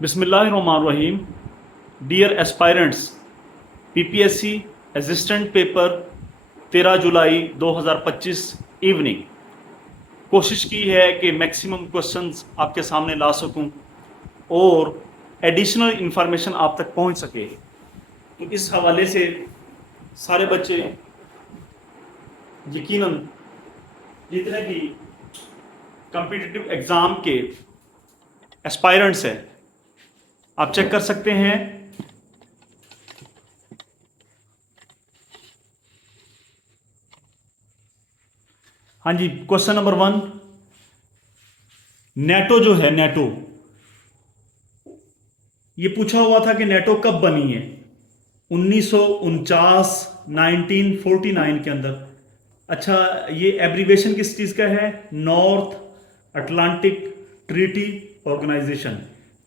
बिस्मिल्लाहिर्रहमानिर्रहीम। Dear aspirants, PPSC assistant paper 13 July 2025 evening. कोशिश की है कि मैक्सिमम क्वेश्चंस आपके सामने ला सकूं और एडिशनल इंफॉर्मेशन आप तक पहुंच सके। तो इस हवाले से सारे बच्चे यकीनन जितने भी कॉम्पिटिटिव एग्ज़ाम के एस्पायरेंट्स हैं, आप चेक कर सकते हैं। हाँ जी, क्वेश्चन नंबर 1, नेटो जो है, नेटो ये पूछा हुआ था कि नेटो कब बनी है। 1949, 1949 के अंदर। अच्छा, ये एब्रीवेशन किस चीज़ का है? North Atlantic Treaty Organization.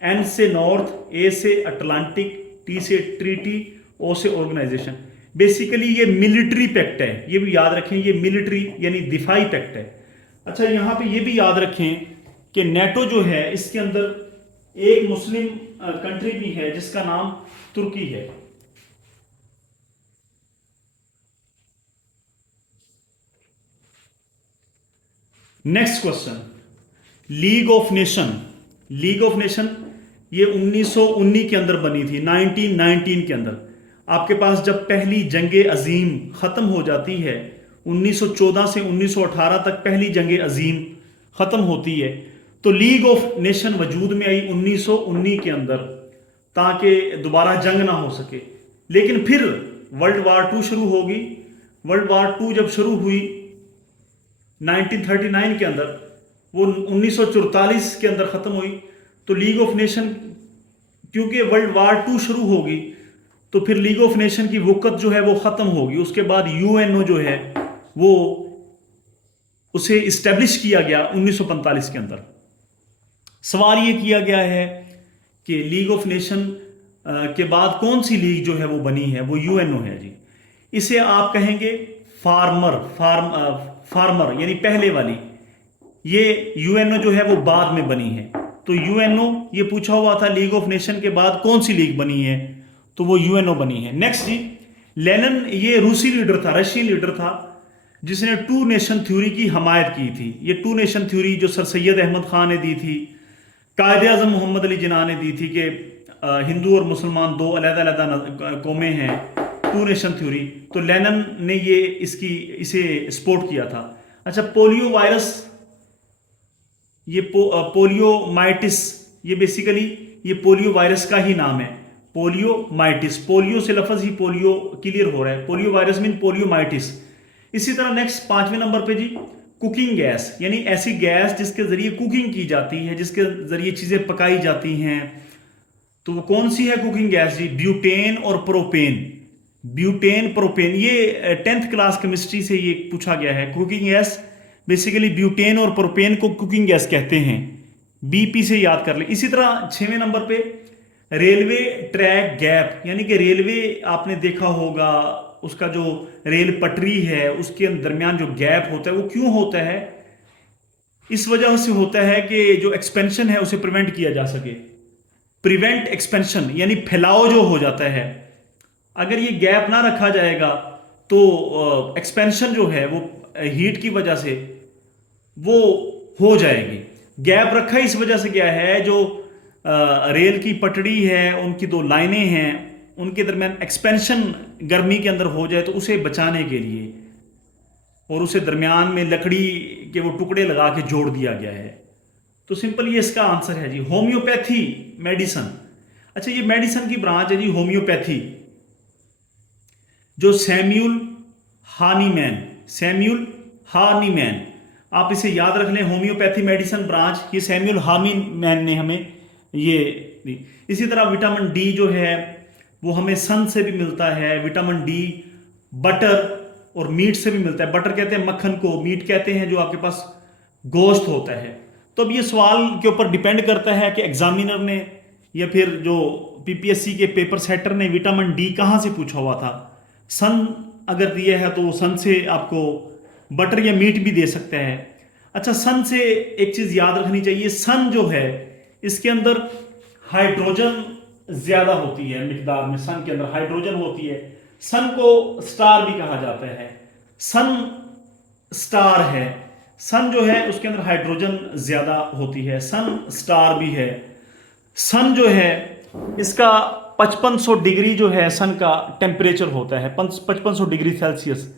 N से नॉर्थ, ए से अटलांटिक, टी से ट्रीटी, ओ से ऑर्गेनाइजेशन। बेसिकली ये मिलिट्री पैक्ट है, ये भी याद रखें, ये मिलिट्री यानी दिफाई पैक्ट है। अच्छा, यहाँ पे ये भी याद रखें कि नेटो जो है इसके अंदर एक मुस्लिम कंट्री भी है जिसका नाम तुर्की है। Next question, league of nation. League of nation ये 1919 के अंदर बनी थी, 1919 के अंदर। आपके पास जब पहली जंग अजीम ख़त्म हो जाती है, 1914 से 1918 तक पहली जंग अजीम ख़त्म होती है, तो लीग ऑफ नेशन वजूद में आई 1919 के अंदर, ताकि दोबारा जंग ना हो सके। लेकिन फिर वर्ल्ड वार टू शुरू होगी। वर्ल्ड वार टू जब शुरू हुई 1939 के अंदर, वो 1944 के अंदर ख़त्म हुई। तो लीग ऑफ नेशन, क्योंकि वर्ल्ड वार टू शुरू होगी तो फिर लीग ऑफ नेशन की वक़्त जो है वो ख़त्म होगी। उसके बाद यूएनओ जो है वो उसे इस्टेब्लिश किया गया 1945 के अंदर। सवाल ये किया गया है कि लीग ऑफ नेशन के बाद कौन सी लीग जो है वो बनी है, वो यूएनओ है जी। इसे आप कहेंगे फार्मर यानी पहले वाली। ये यूएनओ जो है वो बाद में बनी है। तो यूएनओ, ये पूछा हुआ था लीग ऑफ नेशन के बाद कौन सी लीग बनी है, तो वो यूएनओ बनी है। नेक्स्ट जी, लेनिन ये रूसी लीडर था, रशियन लीडर था, जिसने टू नेशन थ्योरी की हमायत की थी। ये टू नेशन थ्योरी जो सर सैयद अहमद खान ने दी थी, कायदे आज़म मोहम्मद अली जिन्ना ने दी थी कि हिंदू और मुसलमान दो अलग-अलग कौमें हैं, टू नेशन थ्योरी। तो लेनिन ने ये इसे सपोर्ट किया था। अच्छा, पोलियो वायरस, ये पोलियोमाइटिस, ये बेसिकली ये पोलियो वायरस का ही नाम है, पोलियोमाइटिस। पोलियो से लफ्ज़ ही पोलियो क्लियर हो रहा है, पोलियो वायरस मीन पोलियोमाइटिस। इसी तरह नेक्स्ट 5वें नंबर पे जी, कुकिंग गैस, यानी ऐसी गैस जिसके जरिए कुकिंग की जाती है, जिसके जरिए चीज़ें पकाई जाती हैं, तो वो कौन सी है कुकिंग गैस जी? ब्यूटेन और प्रोपेन। ब्यूटेन प्रोपेन, ये 10th क्लास केमिस्ट्री से ये पूछा गया है। कुकिंग गैस बेसिकली ब्यूटेन और प्रोपेन को कुकिंग गैस कहते हैं। बीपी से याद कर ले। इसी तरह 6वें नंबर पे रेलवे ट्रैक गैप, यानी कि रेलवे आपने देखा होगा, उसका जो रेल पटरी है उसके दरमियान जो गैप होता है वो क्यों होता है? इस वजह से होता है कि जो एक्सपेंशन है उसे प्रिवेंट किया जा सके। प्रिवेंट एक्सपेंशन यानी फैलाव जो हो जाता है, अगर ये गैप ना रखा जाएगा तो एक्सपेंशन जो है वो हीट की वजह से वो हो जाएगी। गैप रखा इस वजह से गया है, जो रेल की पटड़ी है, उनकी दो लाइनें हैं, उनके दरमियान एक्सपेंशन गर्मी के अंदर हो जाए तो उसे बचाने के लिए, और उसे दरमियान में लकड़ी के वो टुकड़े लगा के जोड़ दिया गया है। तो सिंपल ये इसका आंसर है जी, होम्योपैथी मेडिसन। अच्छा, ये मेडिसन की ब्रांच है जी होम्योपैथी, जो सैम्यूल हार्नीमैन, आप इसे याद रख लें, होम्योपैथी मेडिसन ब्रांच, ये सैम्यूल हार्नीमैन ने हमें ये दी। इसी तरह विटामिन डी जो है वो हमें सन से भी मिलता है। विटामिन डी बटर और मीट से भी मिलता है। बटर कहते हैं मक्खन को, मीट कहते हैं जो आपके पास गोश्त होता है। तो अब ये सवाल के ऊपर डिपेंड करता है कि एग्जामिनर ने या फिर जो पीपीएससी के पेपर सेटर ने विटामिन डी कहाँ से पूछा हुआ था। सन अगर दिया है तो सन से आपको बटर या मीट भी दे सकता है। अच्छा, सन से एक चीज़ याद रखनी चाहिए, सन जो है इसके अंदर हाइड्रोजन ज्यादा होती है मिकदार में, सन के अंदर हाइड्रोजन होती है। सन को स्टार भी कहा जाता है, सन स्टार है। सन जो है उसके अंदर हाइड्रोजन ज्यादा होती है, सन स्टार भी है। सन जो है इसका 5500 डिग्री जो है सन का टेम्परेचर होता है, 5500 डिग्री सेल्सियस।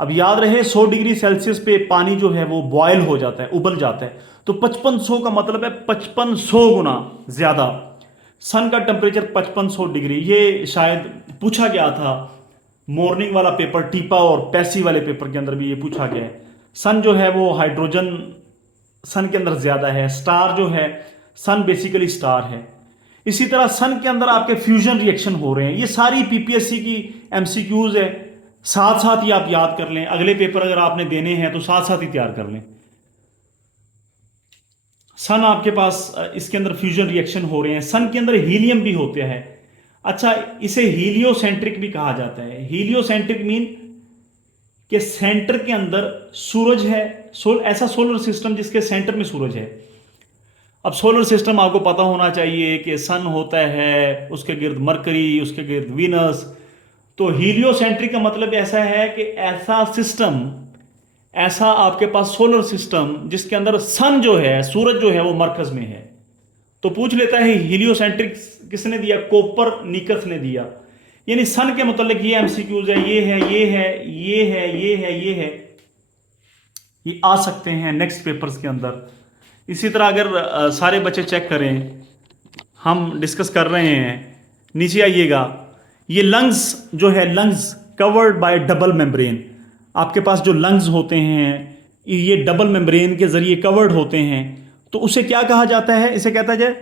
अब याद रहे 100 डिग्री सेल्सियस पे पानी जो है वो बॉयल हो जाता है, उबल जाता है, तो 5500 का मतलब है 5500 गुना ज्यादा। सन का टेम्परेचर 5500 डिग्री, ये शायद पूछा गया था मॉर्निंग वाला पेपर टीपा और पैसी वाले पेपर के अंदर भी ये पूछा गया है। सन जो है वो हाइड्रोजन सन के अंदर ज्यादा है, स्टार जो है सन बेसिकली स्टार है। इसी तरह सन के अंदर आपके फ्यूजन रिएक्शन हो रहे हैं। ये सारी पीपीएससी की एमसीक्यूज है, साथ साथ ही आप याद कर लें, अगले पेपर अगर आपने देने हैं तो साथ साथ ही तैयार कर लें। सन आपके पास इसके अंदर फ्यूजन रिएक्शन हो रहे हैं, सन के अंदर हीलियम भी होते हैं। अच्छा, इसे हीलियोसेंट्रिक भी कहा जाता है। हीलियोसेंट्रिक मीन कि सेंटर के अंदर सूरज है, ऐसा सोलर सिस्टम जिसके सेंटर में सूरज है। अब सोलर सिस्टम आपको पता होना चाहिए कि सन होता है, उसके गिर्द मरकरी, उसके गिर्द वीनस। तो हीलियोसेंट्रिक का मतलब ऐसा है कि ऐसा सिस्टम, ऐसा आपके पास सोलर सिस्टम जिसके अंदर सन जो है, सूरज जो है वो मरकज में है। तो पूछ लेता है हीलियोसेंट्रिक किसने दिया? कोपरनिकस ने दिया। यानी सन के मतलब ये एमसीक्यूज है, ये है, ये है, ये है, ये है, ये है, ये आ सकते हैं नेक्स्ट पेपर्स के अंदर। इसी तरह अगर सारे बच्चे चेक करें, हम डिस्कस कर रहे हैं, नीचे आइएगा। ये लंग्स जो है, lungs covered by double membrane. आपके पास जो लंग्स होते हैं ये डबल मेम्ब्रेन के जरिए कवर्ड होते हैं, तो उसे क्या कहा जाता है? इसे कहता है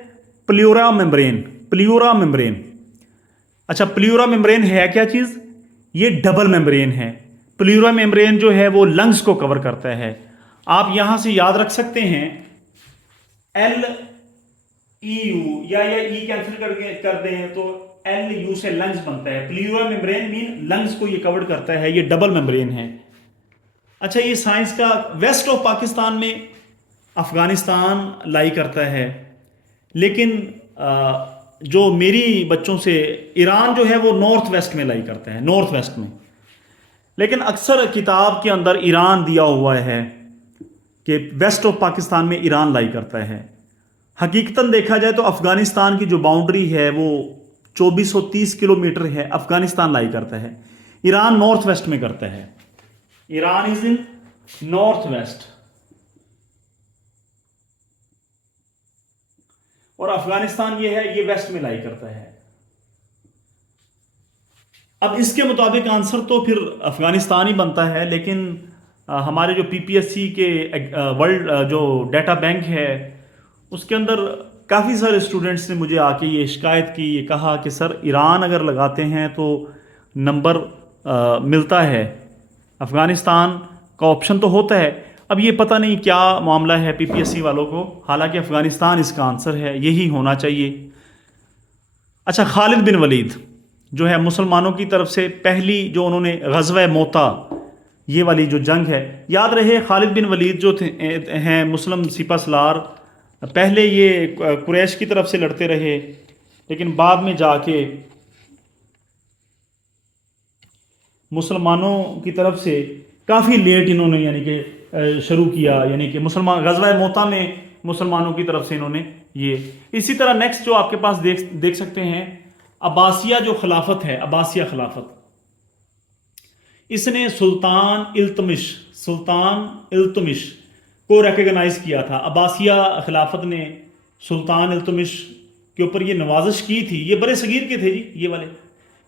प्ल्यूरा मेम्ब्रेन। प्ल्यूरा मेम्ब्रेन। अच्छा, प्ल्यूरा मेम्ब्रेन है क्या चीज? ये डबल मेम्ब्रेन है। प्ल्यूरा मेम्ब्रेन जो है वो लंग्स को कवर करता है। आप यहां से याद रख सकते हैं एल ई यू, या ई कैंसिल कर दें तो एल यू से लंग्स बनता है। प्ल्यूरा मेम्ब्रेन मीन लंग्स को ये कवर करता है, ये डबल मेम्ब्रेन है। अच्छा, ये साइंस का वेस्ट ऑफ पाकिस्तान में अफगानिस्तान लाई करता है, लेकिन जो मेरी बच्चों से ईरान जो है वो नॉर्थ वेस्ट में लाई करता है, नॉर्थ वेस्ट में। लेकिन अक्सर किताब के अंदर ईरान दिया हुआ है कि वेस्ट ऑफ पाकिस्तान में ईरान लाई करता है। हकीकतन देखा जाए तो अफगानिस्तान की जो बाउंड्री है वो 2430 किलोमीटर है, अफगानिस्तान लाई करता है। ईरान नॉर्थ वेस्ट में करता है, Iran is in north west, और अफगानिस्तान ये है, ये वेस्ट में लाई करता है। अब इसके मुताबिक आंसर तो फिर अफगानिस्तान ही बनता है, लेकिन हमारे जो पीपीएससी के वर्ल्ड जो डाटा बैंक है उसके अंदर काफ़ी सारे स्टूडेंट्स ने मुझे आके ये शिकायत की, ये कहा कि सर ईरान अगर लगाते हैं तो नंबर मिलता है, अफ़गानिस्तान का ऑप्शन तो होता है। अब ये पता नहीं क्या मामला है पीपीएससी वालों को, हालांकि अफ़गानिस्तान इसका आंसर है, यही होना चाहिए। अच्छा, खालिद बिन वलीद जो है मुसलमानों की तरफ से पहली जो उन्होंने ग़ज़वा मोता, ये वाली जो जंग है, याद रहे खालिद बिन वलीद जो हैं मुस्लिम सिपा सलार, पहले ये कुरैश की तरफ से लड़ते रहे, लेकिन बाद में जाके मुसलमानों की तरफ से काफ़ी लेट इन्होंने यानी कि शुरू किया, यानी कि मुसलमान ग़ज़वा मोता में मुसलमानों की तरफ से इन्होंने ये। इसी तरह नेक्स्ट जो आपके पास देख सकते हैं, अब्बासिया जो खिलाफत है, अब्बासिया खिलाफत, इसने सुल्तान इल्तुमिश को रिकग्नाइज किया था। अब्बासिया खिलाफत ने सुल्तान इल्तुमिश के ऊपर ये नवाजिश की थी, ये बड़े सगीर के थे जी, ये वाले,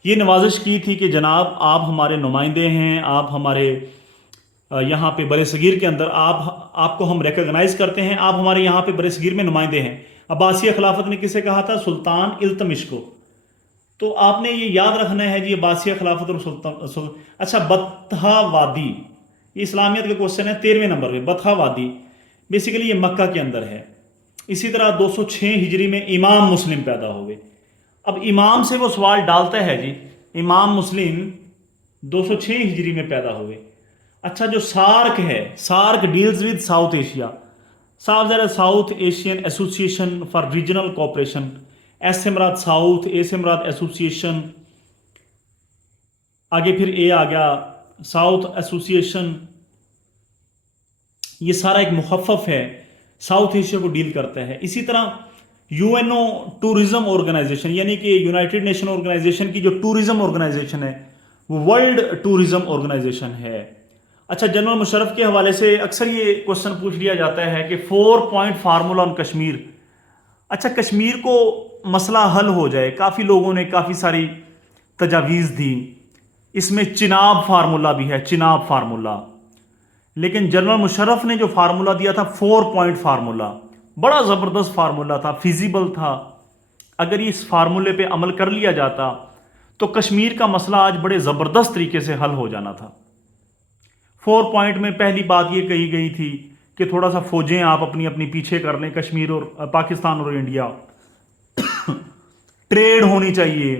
ये नवाजिश की थी कि जनाब आप हमारे नुमाइंदे हैं, आप हमारे यहाँ पे बड़े सगीर के अंदर आपको हम रिकग्नाइज करते हैं, आप हमारे यहाँ पे बड़े सगीर में नुमाइंदे हैं। अब्बासिया खिलाफत ने किसे कहा था? सुल्तान इल्तुमिश को। तो आपने ये याद रखना है जी, अब्बासिया खिलाफत और सुल्तान। अच्छा, बतहा वादी, ये इस्लामियत का क्वेश्चन है 13वें नंबर पे। बतहा वादी बेसिकली ये मक्का के अंदर है। इसी तरह 206 हिजरी में इमाम मुस्लिम पैदा हुए। अब इमाम से वो सवाल डालता है जी, इमाम मुस्लिम 206 हिजरी में पैदा हुए। अच्छा, जो सार्क है, SAARC deals with South Asia, South Asian Association for Regional Cooperation, S से मुराद साउथ, ए से मुराद एसोसिएशन, आगे फिर ए आ गया, साउथ एसोसिएशन, ये सारा एक मुखफ़फ़ है, साउथ एशिया को डील करता है। इसी तरह यूएनओ टूरिज्म ऑर्गेनाइजेशन, यानी कि यूनाइटेड नेशन ऑर्गेनाइजेशन की जो टूरिज्म ऑर्गेनाइजेशन है वो वर्ल्ड टूरिज्म ऑर्गेनाइजेशन है। अच्छा, जनरल मुशर्रफ के हवाले से अक्सर ये क्वेश्चन पूछ लिया जाता है कि 4 पॉइंट फार्मूला ऑन कश्मीर। अच्छा, कश्मीर को मसला हल हो जाए, काफ़ी लोगों ने काफ़ी सारी तजावीज़ दी, इसमें चिनाब फार्मूला भी है, चिनाब फार्मूला, लेकिन जनरल मुशर्रफ ने जो फार्मूला दिया था 4 पॉइंट फार्मूला, बड़ा ज़बरदस्त फार्मूला था, फिजिबल था। अगर इस फार्मूले पे अमल कर लिया जाता तो कश्मीर का मसला आज बड़े ज़बरदस्त तरीके से हल हो जाना था। 4 पॉइंट में पहली बात ये कही गई थी कि थोड़ा सा फौजें आप अपनी अपनी पीछे कर लें, कश्मीर और पाकिस्तान और इंडिया, ट्रेड होनी चाहिए,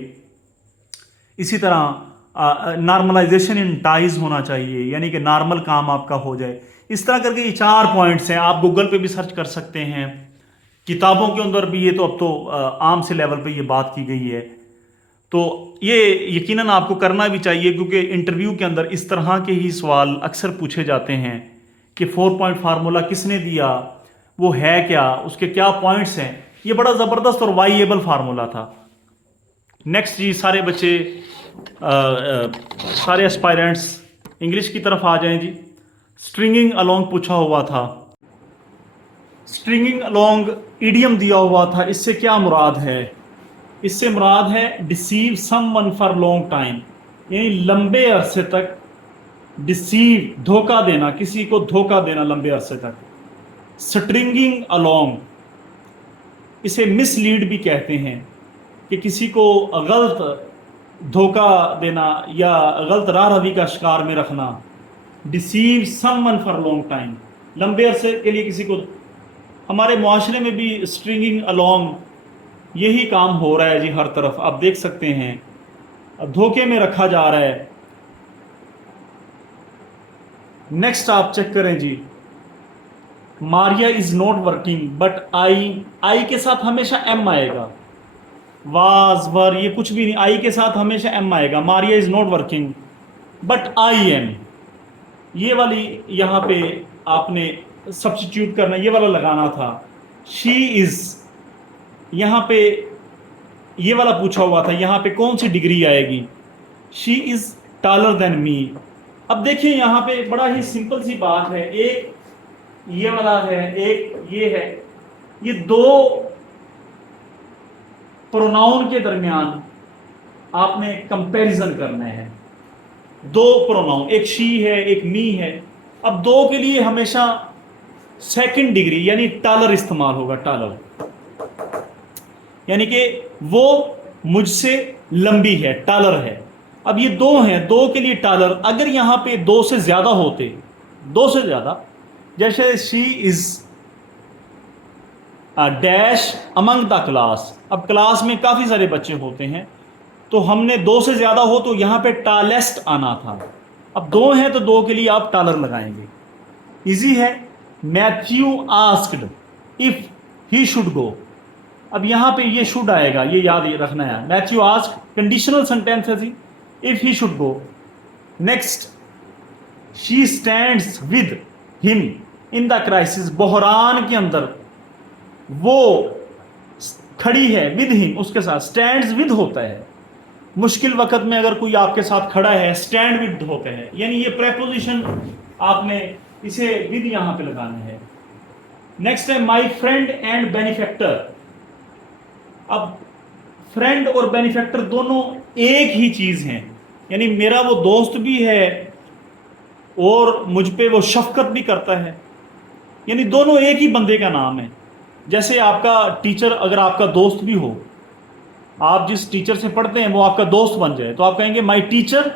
इसी तरह नॉर्मलाइजेशन इन टाइज होना चाहिए, यानी कि नॉर्मल काम आपका हो जाए। इस तरह करके ये 4 पॉइंट्स हैं, आप गूगल पे भी सर्च कर सकते हैं, किताबों के अंदर भी ये तो अब तो आम से लेवल पे ये बात की गई है। तो ये यकीनन आपको करना भी चाहिए, क्योंकि इंटरव्यू के अंदर इस तरह के ही सवाल अक्सर पूछे जाते हैं कि 4 पॉइंट फार्मूला किसने दिया, वो है क्या, उसके क्या पॉइंट्स हैं। ये बड़ा ज़बरदस्त और वाइएबल फार्मूला था। नेक्स्ट जी, सारे बच्चे सारे एस्पायरेंट्स इंग्लिश की तरफ आ जाएं जी। स्ट्रिंगिंग अलोंग पूछा हुआ था, स्ट्रिंगिंग अलोंग इडियम दिया हुआ था, इससे क्या मुराद है? इससे मुराद है deceive someone for long time, यानी लंबे अरसे तक डिसीव, धोखा देना, किसी को धोखा देना लंबे अरसे तक। स्ट्रिंगिंग अलोंग, इसे मिसलीड भी कहते हैं कि किसी को गलत धोखा देना या गलत राह रवी का शिकार में रखना। Deceive someone for long time, लंबे अरसे के लिए किसी को। हमारे मुआशरे में भी स्ट्रिंगिंग अलोंग यही काम हो रहा है जी, हर तरफ आप देख सकते हैं, धोखे में रखा जा रहा है। नेक्स्ट आप चेक करें जी, Maria is not working but I के साथ हमेशा एम आएगा, वाज वर ये कुछ भी नहीं, आई के साथ हमेशा एम आएगा। Maria is not working but I am, ये वाली यहां पे आपने सब्स्टिट्यूट करना, ये वाला लगाना था। शी इज, यहां पे ये वाला पूछा हुआ था, यहां पे कौन सी डिग्री आएगी? She is taller than me. अब देखिए यहां पे बड़ा ही सिंपल सी बात है, एक ये वाला है, एक ये है, ये दो प्रोनाउन के दरमियान आपने कंपैरिजन करना है। दो प्रोनाउन, एक शी है एक मी है। अब दो के लिए हमेशा सेकंड डिग्री यानी टॉलर इस्तेमाल होगा, टॉलर, यानी कि वो मुझसे लंबी है, टॉलर है। अब ये दो हैं, दो के लिए टॉलर। अगर यहां पे दो से ज्यादा होते, दो से ज्यादा, जैसे she is dash among the class, अब क्लास में काफी सारे बच्चे होते हैं, तो हमने दो से ज्यादा हो तो यहां पे टॉलेस्ट आना था। अब दो हैं तो दो के लिए आप टॉलर लगाएंगे, इजी है। Matthew asked if he should गो, अब यहां पे ये शुड आएगा, ये याद रखना है। मैथ्यू आस्क्ड कंडीशनल सेंटेंस है जी, if he should go. Next, she stands with him in the crisis, बहरान के अंदर वो खड़ी है, विद हिम, उसके साथ। स्टैंड्स विद होता है, मुश्किल वक्त में अगर कोई आपके साथ खड़ा है, स्टैंड विद होते हैं, यानी ये प्रेपोजिशन आपने इसे विद यहां पे लगाना है। नेक्स्ट है माई फ्रेंड एंड बेनिफैक्टर। अब फ्रेंड और बेनिफैक्टर दोनों एक ही चीज हैं, यानी मेरा वो दोस्त भी है और मुझ पे वो शफकत भी करता है, यानी दोनों एक ही बंदे का नाम है। जैसे आपका टीचर अगर आपका दोस्त भी हो, आप जिस टीचर से पढ़ते हैं वो आपका दोस्त बन जाए, तो आप कहेंगे माय टीचर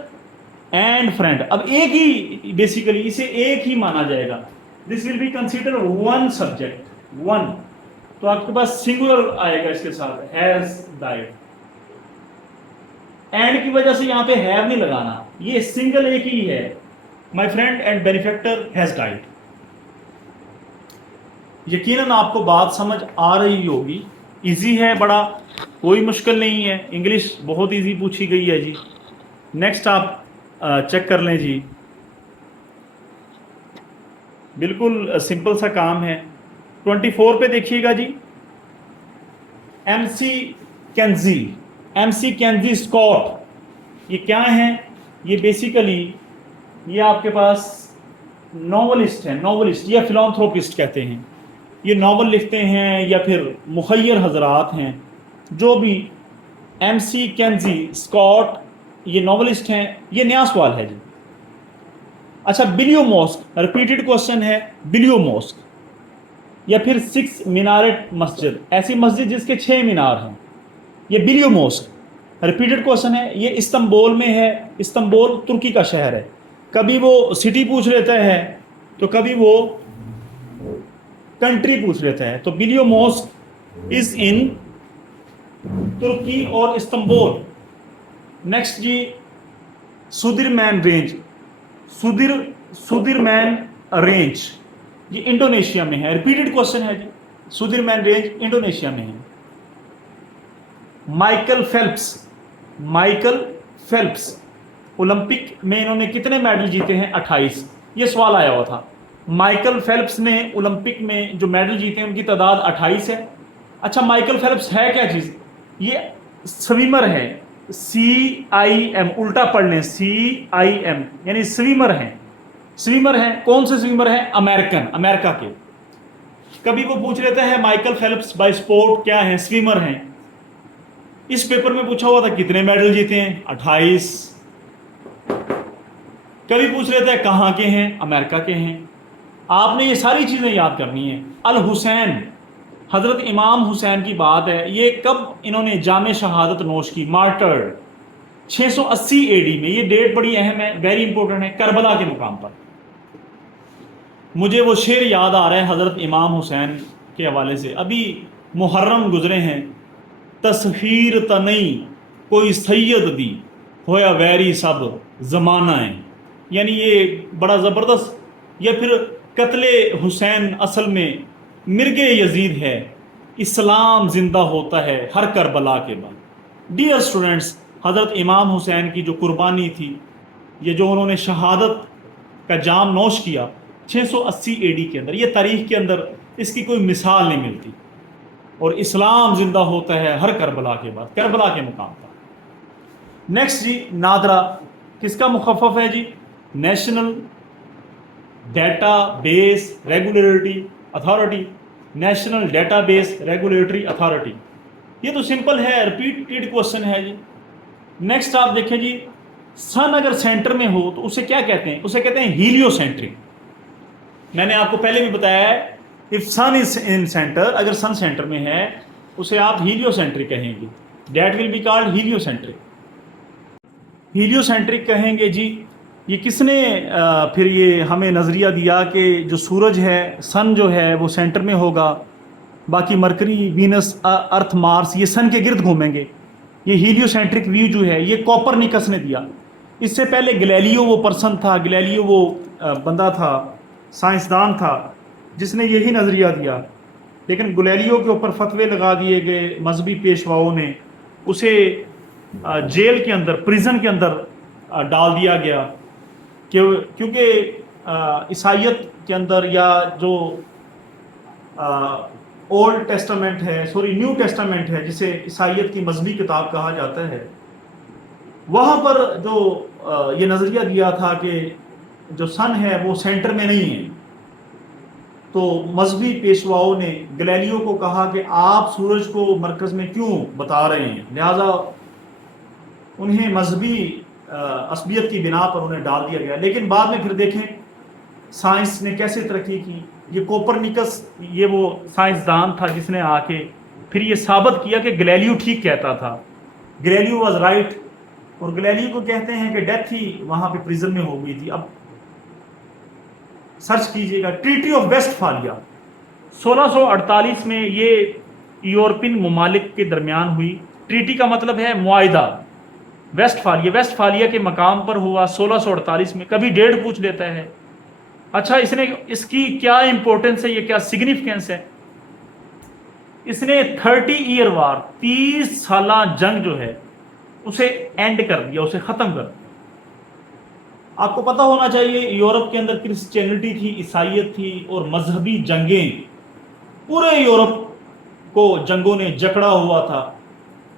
एंड फ्रेंड। अब एक ही, बेसिकली इसे एक ही माना जाएगा। This will be consider one subject, one, तो आपके पास सिंगुलर आएगा इसके साथ, हैज डाइड। एंड की वजह से यहां पे हैव नहीं लगाना, ये सिंगल एक ही है, my friend and benefactor has died. यकीनन आपको बात समझ आ रही होगी, इजी है बड़ा। कोई मुश्किल नहीं है, इंग्लिश बहुत इजी पूछी गई है जी। नेक्स्ट आप चेक कर लें जी, बिल्कुल सिंपल सा काम है। 24 पे देखिएगा जी, McKenzie, McKenzie Scott, ये क्या है? ये बेसिकली ये आपके पास नॉवलिस्ट है, नॉवलिस्ट या फिलॉन्थ्रोपिस्ट कहते हैं। ये नावल लिखते हैं या फिर मुखय्यर हजरात हैं जो भी। एमसी कैंजी स्कॉट ये नॉवलिस्ट हैं। ये नया सवाल है जी। अच्छा, बिलियो मॉस्क, रिपीटेड क्वेश्चन है, बिलियो मॉस्क या फिर 6 मीनारेट मस्जिद, ऐसी मस्जिद जिसके 6 मीनार हैं, ये बिलियो मॉस्क रिपीटेड क्वेश्चन है। ये इस्तांबुल में है, इस्तांबुल तुर्की का शहर है। कभी वो सिटी पूछ लेता है तो कभी वो कंट्री पूछ लेता है। तो बिलियो मॉस्क इज इन तुर्की और इस्तांबुल। नेक्स्ट जी, सुदिरमैन रेंज, सुदिरमैन रेंज ये इंडोनेशिया में है। रिपीटेड क्वेश्चन है जी, सुदिरमैन रेंज इंडोनेशिया में है। Michael Phelps, Michael Phelps Olympic में इन्होंने कितने मेडल जीते हैं? 28। ये सवाल आया हुआ था। माइकल फेल्प्स ने ओलंपिक में जो मेडल जीते हैं उनकी तादाद 28 है। अच्छा, माइकल फेल्प्स है क्या चीज? ये स्विमर है, CIM, उल्टा पढ़ लें, CIM यानी स्विमर हैं। स्विमर हैं, कौन से स्विमर हैं? अमेरिकन, अमेरिका के। कभी वो पूछ लेते हैं माइकल फेल्प्स बाय स्पोर्ट क्या है? स्विमर हैं। इस पेपर में पूछा हुआ था कितने मेडल जीते हैं? 28। कभी पूछ लेता है कहाँ के हैं? अमेरिका के हैं। आपने ये सारी चीजें याद करनी है। अल हुसैन, हजरत इमाम हुसैन की बात है। ये कब इन्होंने जामे शहादत नोश की? मार्टर्ड 680 AD में। ये डेट बड़ी अहम है, वेरी इंपॉर्टेंट है, करबला के मुकाम पर। मुझे वो शेर याद आ रहा है हजरत इमाम हुसैन के हवाले से। अभी मुहर्रम गुजरे हैं, तस्हीर तनई कोई सैयद दी होया वैरी सब जमाना है। यानी ये बड़ा ज़बरदस्त। या फिर कत्ले हुसैन असल में मिर्गे यजीद है, इस्लाम जिंदा होता है हर करबला के बाद। डियर स्टूडेंट्स, हज़रत इमाम हुसैन की जो कुर्बानी थी, ये जो उन्होंने शहादत का जाम नोश किया 680 AD के अंदर, ये तारीख के अंदर इसकी कोई मिसाल नहीं मिलती। और इस्लाम जिंदा होता है हर करबला के बाद, करबला के मुकाम पर। नेक्स्ट जी, नादरा किसका मुखफ़फ़ है जी? National database regulatory authority, national database regulatory authority. ये तो सिंपल है, रिपीटेड क्वेश्चन है जी। नेक्स्ट आप देखें जी, सन अगर सेंटर में हो तो उसे क्या कहते हैं? उसे कहते हैं हीलियोसेंट्रिक। मैंने आपको पहले भी बताया है, if sun is in centre, अगर सन सेंटर में है उसे आप हीलियोसेंट्रिक कहेंगे। That will be called heliocentric. Heliocentric कहेंगे जी। ये किसने फिर ये हमें नज़रिया दिया कि जो सूरज है, सन जो है वो सेंटर में होगा, बाकी मरकरी, वीनस, अर्थ, मार्स ये सन के गिर्द घूमेंगे। ये हीलियोसेंट्रिक व्यू जो है ये कोपरनिकस ने दिया। इससे पहले गैलीलियो वो पर्सन था, गैलीलियो वो बंदा था, साइंसदान था जिसने यही नज़रिया दिया। लेकिन गैलीलियो के ऊपर फतवे लगा दिए गए मजहबी पेशवाओं ने, उसे जेल के अंदर, प्रिजन के अंदर डाल दिया गया। क्योंकि ईसाइयत के अंदर या जो ओल्ड टेस्टामेंट है, सॉरी न्यू टेस्टामेंट है, जिसे ईसाइयत की मजहबी किताब कहा जाता है, वहाँ पर जो ये नज़रिया दिया था कि जो सन है वो सेंटर में नहीं है। तो मजहबी पेशवाओं ने गैलीलियो को कहा कि आप सूरज को मरकज़ में क्यों बता रहे हैं, लिहाजा उन्हें मजहबी असबियत की बिना पर उन्हें डाल दिया गया। लेकिन बाद में फिर देखें साइंस ने कैसे तरक्की की। ये कोपरनिकस, ये वो साइंसदान था जिसने आके फिर ये साबित किया कि गैलीलियो ठीक कहता था, गैलीलियो वाज राइट। और गैलीलियो को कहते हैं कि डेथ ही वहाँ पे प्रिजन में हो गई थी। अब सर्च कीजिएगा, ट्रीटी ऑफ वेस्टफालिया 1648 में ये यूरोपियन ममालिक के दरमियान हुई। ट्रीटी का मतलब है मुआहिदा। वेस्टफालिया, वेस्टफालिया के मकाम पर हुआ 1648 में। कभी डेट पूछ लेता है। अच्छा, इसने, इसकी क्या इंपॉर्टेंस है, ये क्या सिग्निफिकेंस है? इसने 30 ईयर वार, 30 साला जंग जो है उसे एंड कर दिया, उसे खत्म कर दिया। आपको पता होना चाहिए यूरोप के अंदर क्रिश्चियनिटी थी, ईसाइयत थी और मजहबी जंगें पूरे यूरोप को जंगों ने जकड़ा हुआ था।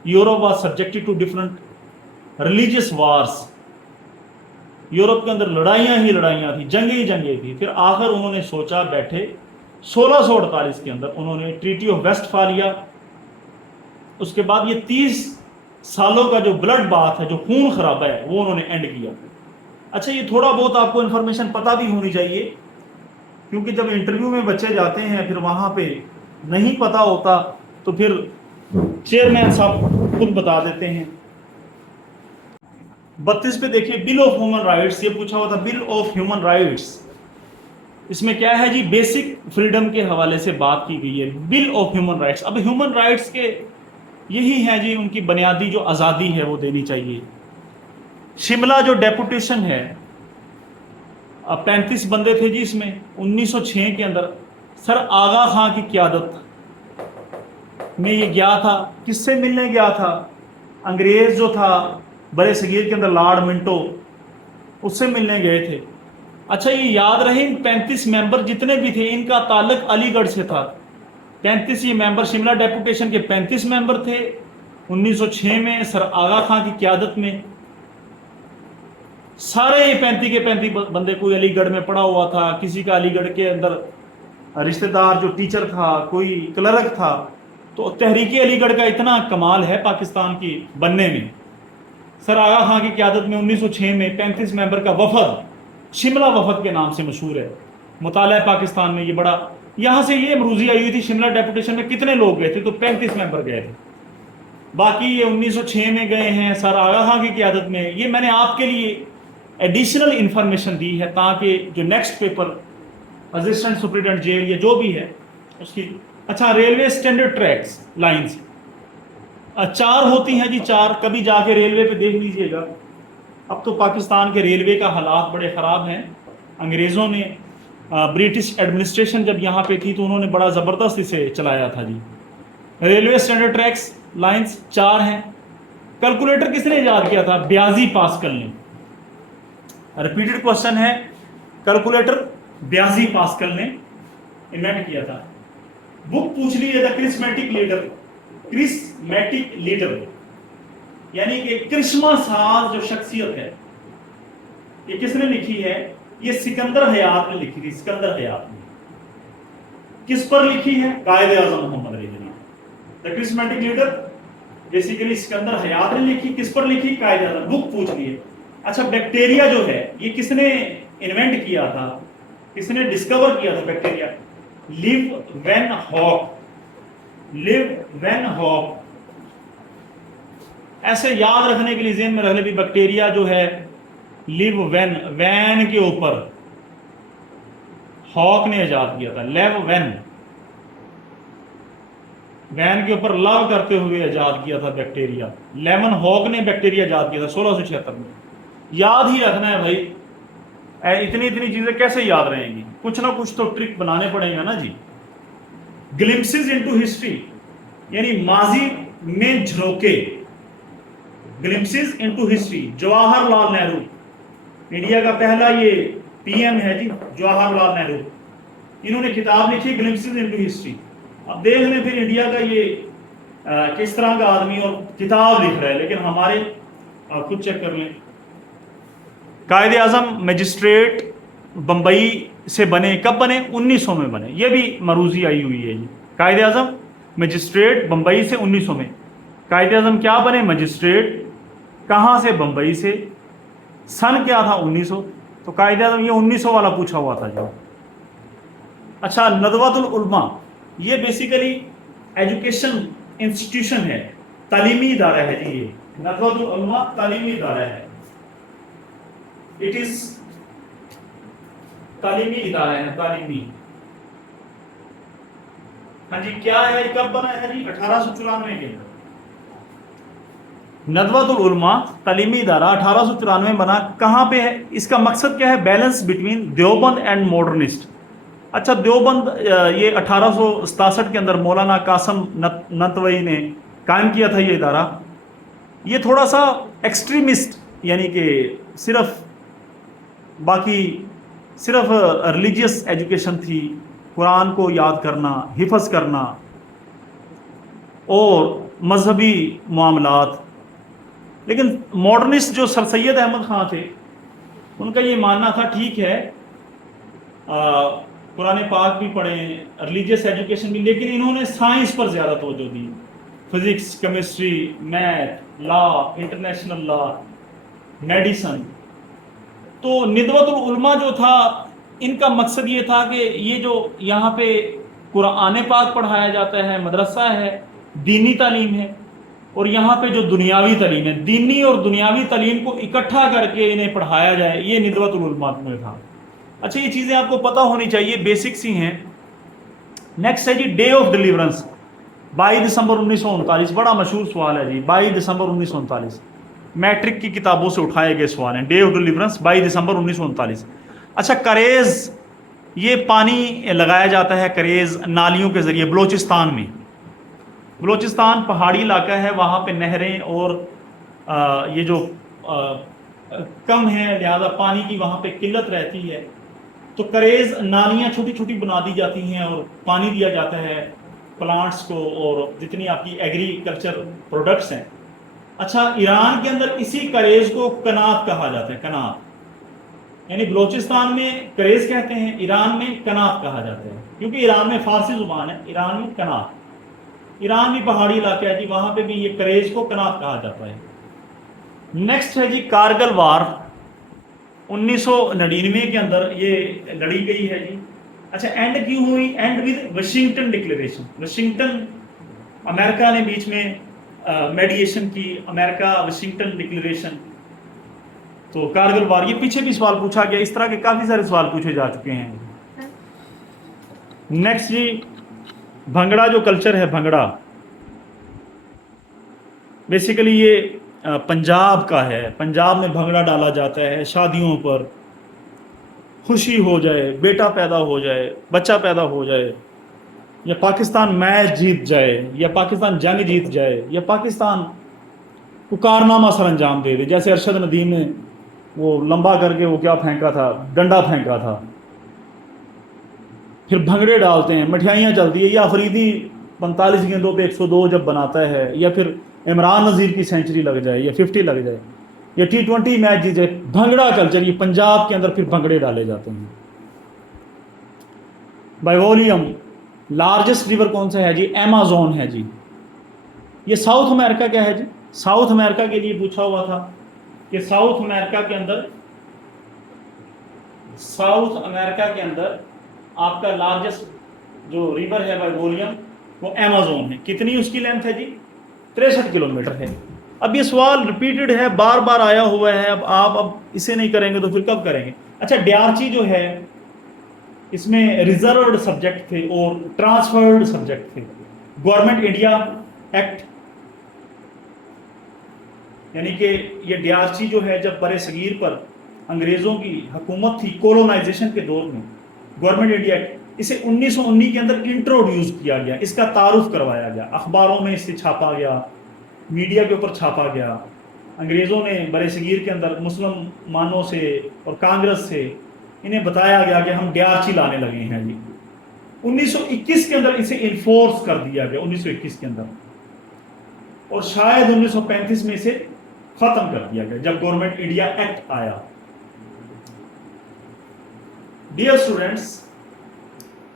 Europe was subjected to different religious wars. Europe के अंदर लड़ाइयां ही लड़ाइयां थी, जंगे ही जंगे थी। फिर आखिर उन्होंने सोचा बैठे 1648 के अंदर उन्होंने ट्रीटी ऑफ वेस्टफालिया, उसके बाद ये 30 सालों का जो ब्लड बाथ है, जो खून खराबा है, वो उन्होंने एंड किया। अच्छा, ये थोड़ा बहुत आपको इन्फॉर्मेशन पता भी होनी चाहिए, क्योंकि जब इंटरव्यू में बच्चे जाते हैं फिर वहां पे नहीं पता होता तो फिर चेयरमैन साहब खुद बता देते हैं। 32 पे देखिए, बिल ऑफ ह्यूमन राइट्स, ये पूछा हुआ था बिल ऑफ ह्यूमन राइट्स। इसमें क्या है जी, बेसिक फ्रीडम के हवाले से बात की गई है, बिल ऑफ ह्यूमन राइट्स। अब ह्यूमन राइट्स के यही है जी, उनकी बुनियादी जो आज़ादी है वो देनी चाहिए। शिमला जो डेपुटेशन है, अब 35 बंदे थे जी इसमें 1906 के अंदर। सर आगा खां की क़यादत में ये गया था। किससे मिलने गया था? अंग्रेज जो था बड़े सगीर के अंदर, लॉर्ड मिंटो, उससे मिलने गए थे। अच्छा, ये याद रहे, इन 35 मेंबर जितने भी थे इनका ताल्लुक अलीगढ़ से था। 35 ये मेंबर, शिमला डेपुटेशन के 35 मेंबर थे 1906 में सर आगा खां की क़यादत में। सारे 35 के 35 बंदे, कोई अलीगढ़ में पढ़ा हुआ था, किसी का अलीगढ़ के अंदर रिश्तेदार जो टीचर था, कोई क्लर्क था। तो तहरीक अलीगढ़ का इतना कमाल है पाकिस्तान की बनने में। सर आगा खां की क़यादत में 1906 में 35 मेंबर का वफद, शिमला वफद के नाम से मशहूर है, मुताला पाकिस्तान में। ये बड़ा, यहाँ से ये मरूजी आई हुई थी, शिमला डेपुटेशन में कितने लोग गए थे? तो 35 मेंबर गए थे। बाकी ये 1906 में गए हैं सर आगा खां की क़यादत में। ये मैंने आपके लिए एडिशनल इंफॉर्मेशन दी है ताकि जो next paper assistant superintendent jail या जो भी है उसकी। अच्छा, रेलवे स्टैंडर्ड ट्रैक्स लाइंस 4 होती हैं जी, 4। कभी जाके रेलवे पे देख लीजिएगा। अब तो पाकिस्तान के रेलवे का हालात बड़े ख़राब हैं। अंग्रेज़ों ने, ब्रिटिश एडमिनिस्ट्रेशन जब यहाँ पे थी तो उन्होंने बड़ा ज़बरदस्त इसे चलाया था जी। रेलवे स्टैंडर्ड ट्रैक्स लाइंस 4 हैं। कैलकुलेटर किसने ईजाद किया था? ब्याजी पास्कल ने। रिपीटेड क्वेश्चन है, कैलकुलेटर ब्याजी पास्कल ने इन्वेंट किया था। बुक पूछ ली है the charismatic leader, charismatic leader यानी कि क्रिश्मा साज जो शख्सियत है, ये किसने लिखी है? ये सिकंदर हयात ने लिखी थी। सिकंदर हयात ने किस पर लिखी है? कायदे आज़म मोहम्मद रज़ा ने। The charismatic leader basically Sikandar Hayat ने लिखी। किस पर लिखी? कायदे आज़म। बुक पूछ ली है। अच्छा, बैक्टीरिया जो है ये किसने इन्वेंट किया था, किसने डिस्कवर किया था bacteria? Leeuwenhoek. Leeuwenhoek. ऐसे याद रखने के लिए ज़हन में रख ले भी, बैक्टीरिया जो है लिव वेन, वैन के ऊपर हॉक ने इजाद किया था। लेव वेन, वैन के ऊपर लव करते हुए इजाद किया था बैक्टीरिया। लेमन हॉक ने बैक्टीरिया इजाद किया था 1676 में। याद ही रखना है भाई, इतनी इतनी चीजें कैसे याद रहेंगी? कुछ ना कुछ तो ट्रिक बनाने पड़ेगा ना जी। ग्लिम्पसेस इनटू हिस्ट्री यानी माजी में झरोके। Glimpses into history, Jawaharlal Nehru, India का पहला ये पीएम है जी, जवाहरलाल नेहरू। इन्होंने किताब लिखी ग्लिम्पसेस इनटू हिस्ट्री। अब देख लें फिर इंडिया का ये किस तरह का आदमी और किताब लिख रहा है। लेकिन हमारे, आप खुद चेक कर लें, कायदे आज़म मजिस्ट्रेट बंबई से बने। कब बने? 1900 में बने। ये भी मरूजी आई हुई है जी। कायदे आज़म मजिस्ट्रेट बंबई से 1900 में। कायदे आज़म क्या बने? मजिस्ट्रेट। कहाँ से? बंबई से। सन क्या था? 1900। तो कायदे आज़म ये 1900 वाला पूछा हुआ था जो। अच्छा, नदवतुल उलमा ये बेसिकली एजुकेशन इंस्टीट्यूशन है, तालीमी इदारा है जी। ये नदवतुल उलमा तालीमी इदारा है। इट इज तालीमी इदारा है, तालीमी। हाँ जी, क्या है? कब बना है जी? 1894 के अंदर। नदवतुल उलमा तालीमी इदारा 1894 में बना। कहाँ पे है? इसका मकसद क्या है? Balance between Deoband and modernist. अच्छा, देवबंद ये 1867 के अंदर मौलाना कासम नतवई ने कायम किया था ये इदारा। ये थोड़ा सा एक्सट्रीमिस्ट, यानी कि सिर्फ बाकी सिर्फ रिलीजियस एजुकेशन थी, कुरान को याद करना, हिफ्ज करना और मजहबी मामलात। लेकिन मॉडर्निस्ट जो सर सैयद अहमद खां थे, उनका ये मानना था ठीक है कुरान पाक भी पढ़ें, रिलीजियस एजुकेशन भी, लेकिन इन्होंने साइंस पर ज़्यादा तवज्जो दी। Physics, chemistry, math, law, international law, medicine. तो निदवतुल उलमा जो था, इनका मकसद ये था कि ये जो यहाँ पे कुरान पाक पढ़ाया जाता है, मदरसा है, दीनी तालीम है, और यहाँ पे जो दुनियावी तालीम है, दीनी और दुनियावी तालीम को इकट्ठा करके इन्हें पढ़ाया जाए, ये निदवतुल उलमा में था। अच्छा, ये चीज़ें आपको पता होनी चाहिए, बेसिक्स ही हैं। नेक्स्ट है जी डे ऑफ डिलीवरेंस, 22 दिसंबर 1939। बड़ा मशहूर सवाल है जी, 22 दिसंबर 1939 मैट्रिक की किताबों से उठाए गए सवाल हैं। डे ऑफ डिलीवरेंस 22 दिसंबर 1939। अच्छा, करेज, ये पानी लगाया जाता है करेज नालियों के जरिए बलूचिस्तान में। बलूचिस्तान पहाड़ी इलाका है, वहाँ पे नहरें और ये जो कम है, लिहाजा पानी की वहाँ पे किल्लत रहती है। तो करेज नालियाँ छोटी छोटी बना दी जाती हैं और पानी दिया जाता है प्लांट्स को और जितनी आपकी एग्रीकल्चर प्रोडक्ट्स हैं। अच्छा, ईरान के अंदर इसी करेज को कनात कहा जाता है, कनात, यानी बलूचिस्तान में करेज कहते हैं, ईरान में कनात कहा जाता है, क्योंकि ईरान में फारसी जुबान है, ईरान में कनात। ईरान भी पहाड़ी इलाका है जी, वहां पे भी ये करेज को कनात कहा जाता है। नेक्स्ट है जी कारगिल वार, 1999 के अंदर ये लड़ी गई है जी। अच्छा, एंड क्यों हुई? And with Washington declaration. Washington, America ने बीच में मेडिएशन की, अमेरिका वाशिंगटन डिक्लेरेशन। तो कारगिल वार, ये पीछे भी सवाल पूछा गया, इस तरह के काफी सारे सवाल पूछे जा चुके हैं। नेक्स्ट जी भंगड़ा जो कल्चर है, भंगड़ा बेसिकली ये पंजाब का है। पंजाब में भंगड़ा डाला जाता है शादियों पर, खुशी हो जाए, बेटा पैदा हो जाए, बच्चा पैदा हो जाए, या पाकिस्तान मैच जीत जाए, या पाकिस्तान जंग जीत जाए, या पाकिस्तान को कारनामा सर अंजाम दे दे। जैसे अरशद नदीम ने वो लंबा करके वो क्या फेंका था, डंडा फेंका था। फिर भंगड़े डालते हैं, मिठाइयाँ चलती है, या अफरीदी 45 गेंदों पे 102 जब बनाता है, या फिर इमरान नज़ीर की सेंचुरी लग जाए या 50 लग जाए, या T20 मैच जीत जाए। भंगड़ा कल्चर, ये पंजाब के अंदर फिर भंगड़े डाले जाते हैं। बाय वॉल्यूम लार्जेस्ट रिवर कौन सा है जी? अमेज़न है जी। ये साउथ अमेरिका क्या है जी? साउथ अमेरिका के लिए पूछा हुआ था कि साउथ अमेरिका के अंदर आपका लार्जेस्ट जो रिवर है बाय वॉल्यूम वो अमेज़न है। कितनी उसकी लेंथ है जी? 63 किलोमीटर है। अब ये सवाल रिपीटेड है, बार बार आया हुआ है। अब आप इसे नहीं करेंगे तो फिर कब करेंगे? अच्छा, डीआरसी जो है इसमें रिजर्व्ड सब्जेक्ट थे और ट्रांसफर्ड सब्जेक्ट थे। गवर्नमेंट इंडिया एक्ट, यानी कि ये डीआरसी जो है जब बड़े सगीर पर अंग्रेज़ों की हुकूमत थी कोलोनाइजेशन के दौर में, गवर्नमेंट इंडिया एक्ट, इसे 1919 के अंदर इंट्रोड्यूस किया गया, इसका तारुफ करवाया गया, अखबारों में इसे छापा गया, मीडिया के ऊपर छापा गया। अंग्रेज़ों ने बड़े सगीर के अंदर मुसलमानों से और कांग्रेस से इन्हें बताया गया कि हम डीआरसी लाने लगे हैं जी। 1921 के अंदर इसे इन्फोर्स कर दिया गया, 1921 के अंदर, और शायद 1935 में इसे खत्म कर दिया गया जब गवर्नमेंट इंडिया एक्ट आया। डियर स्टूडेंट्स,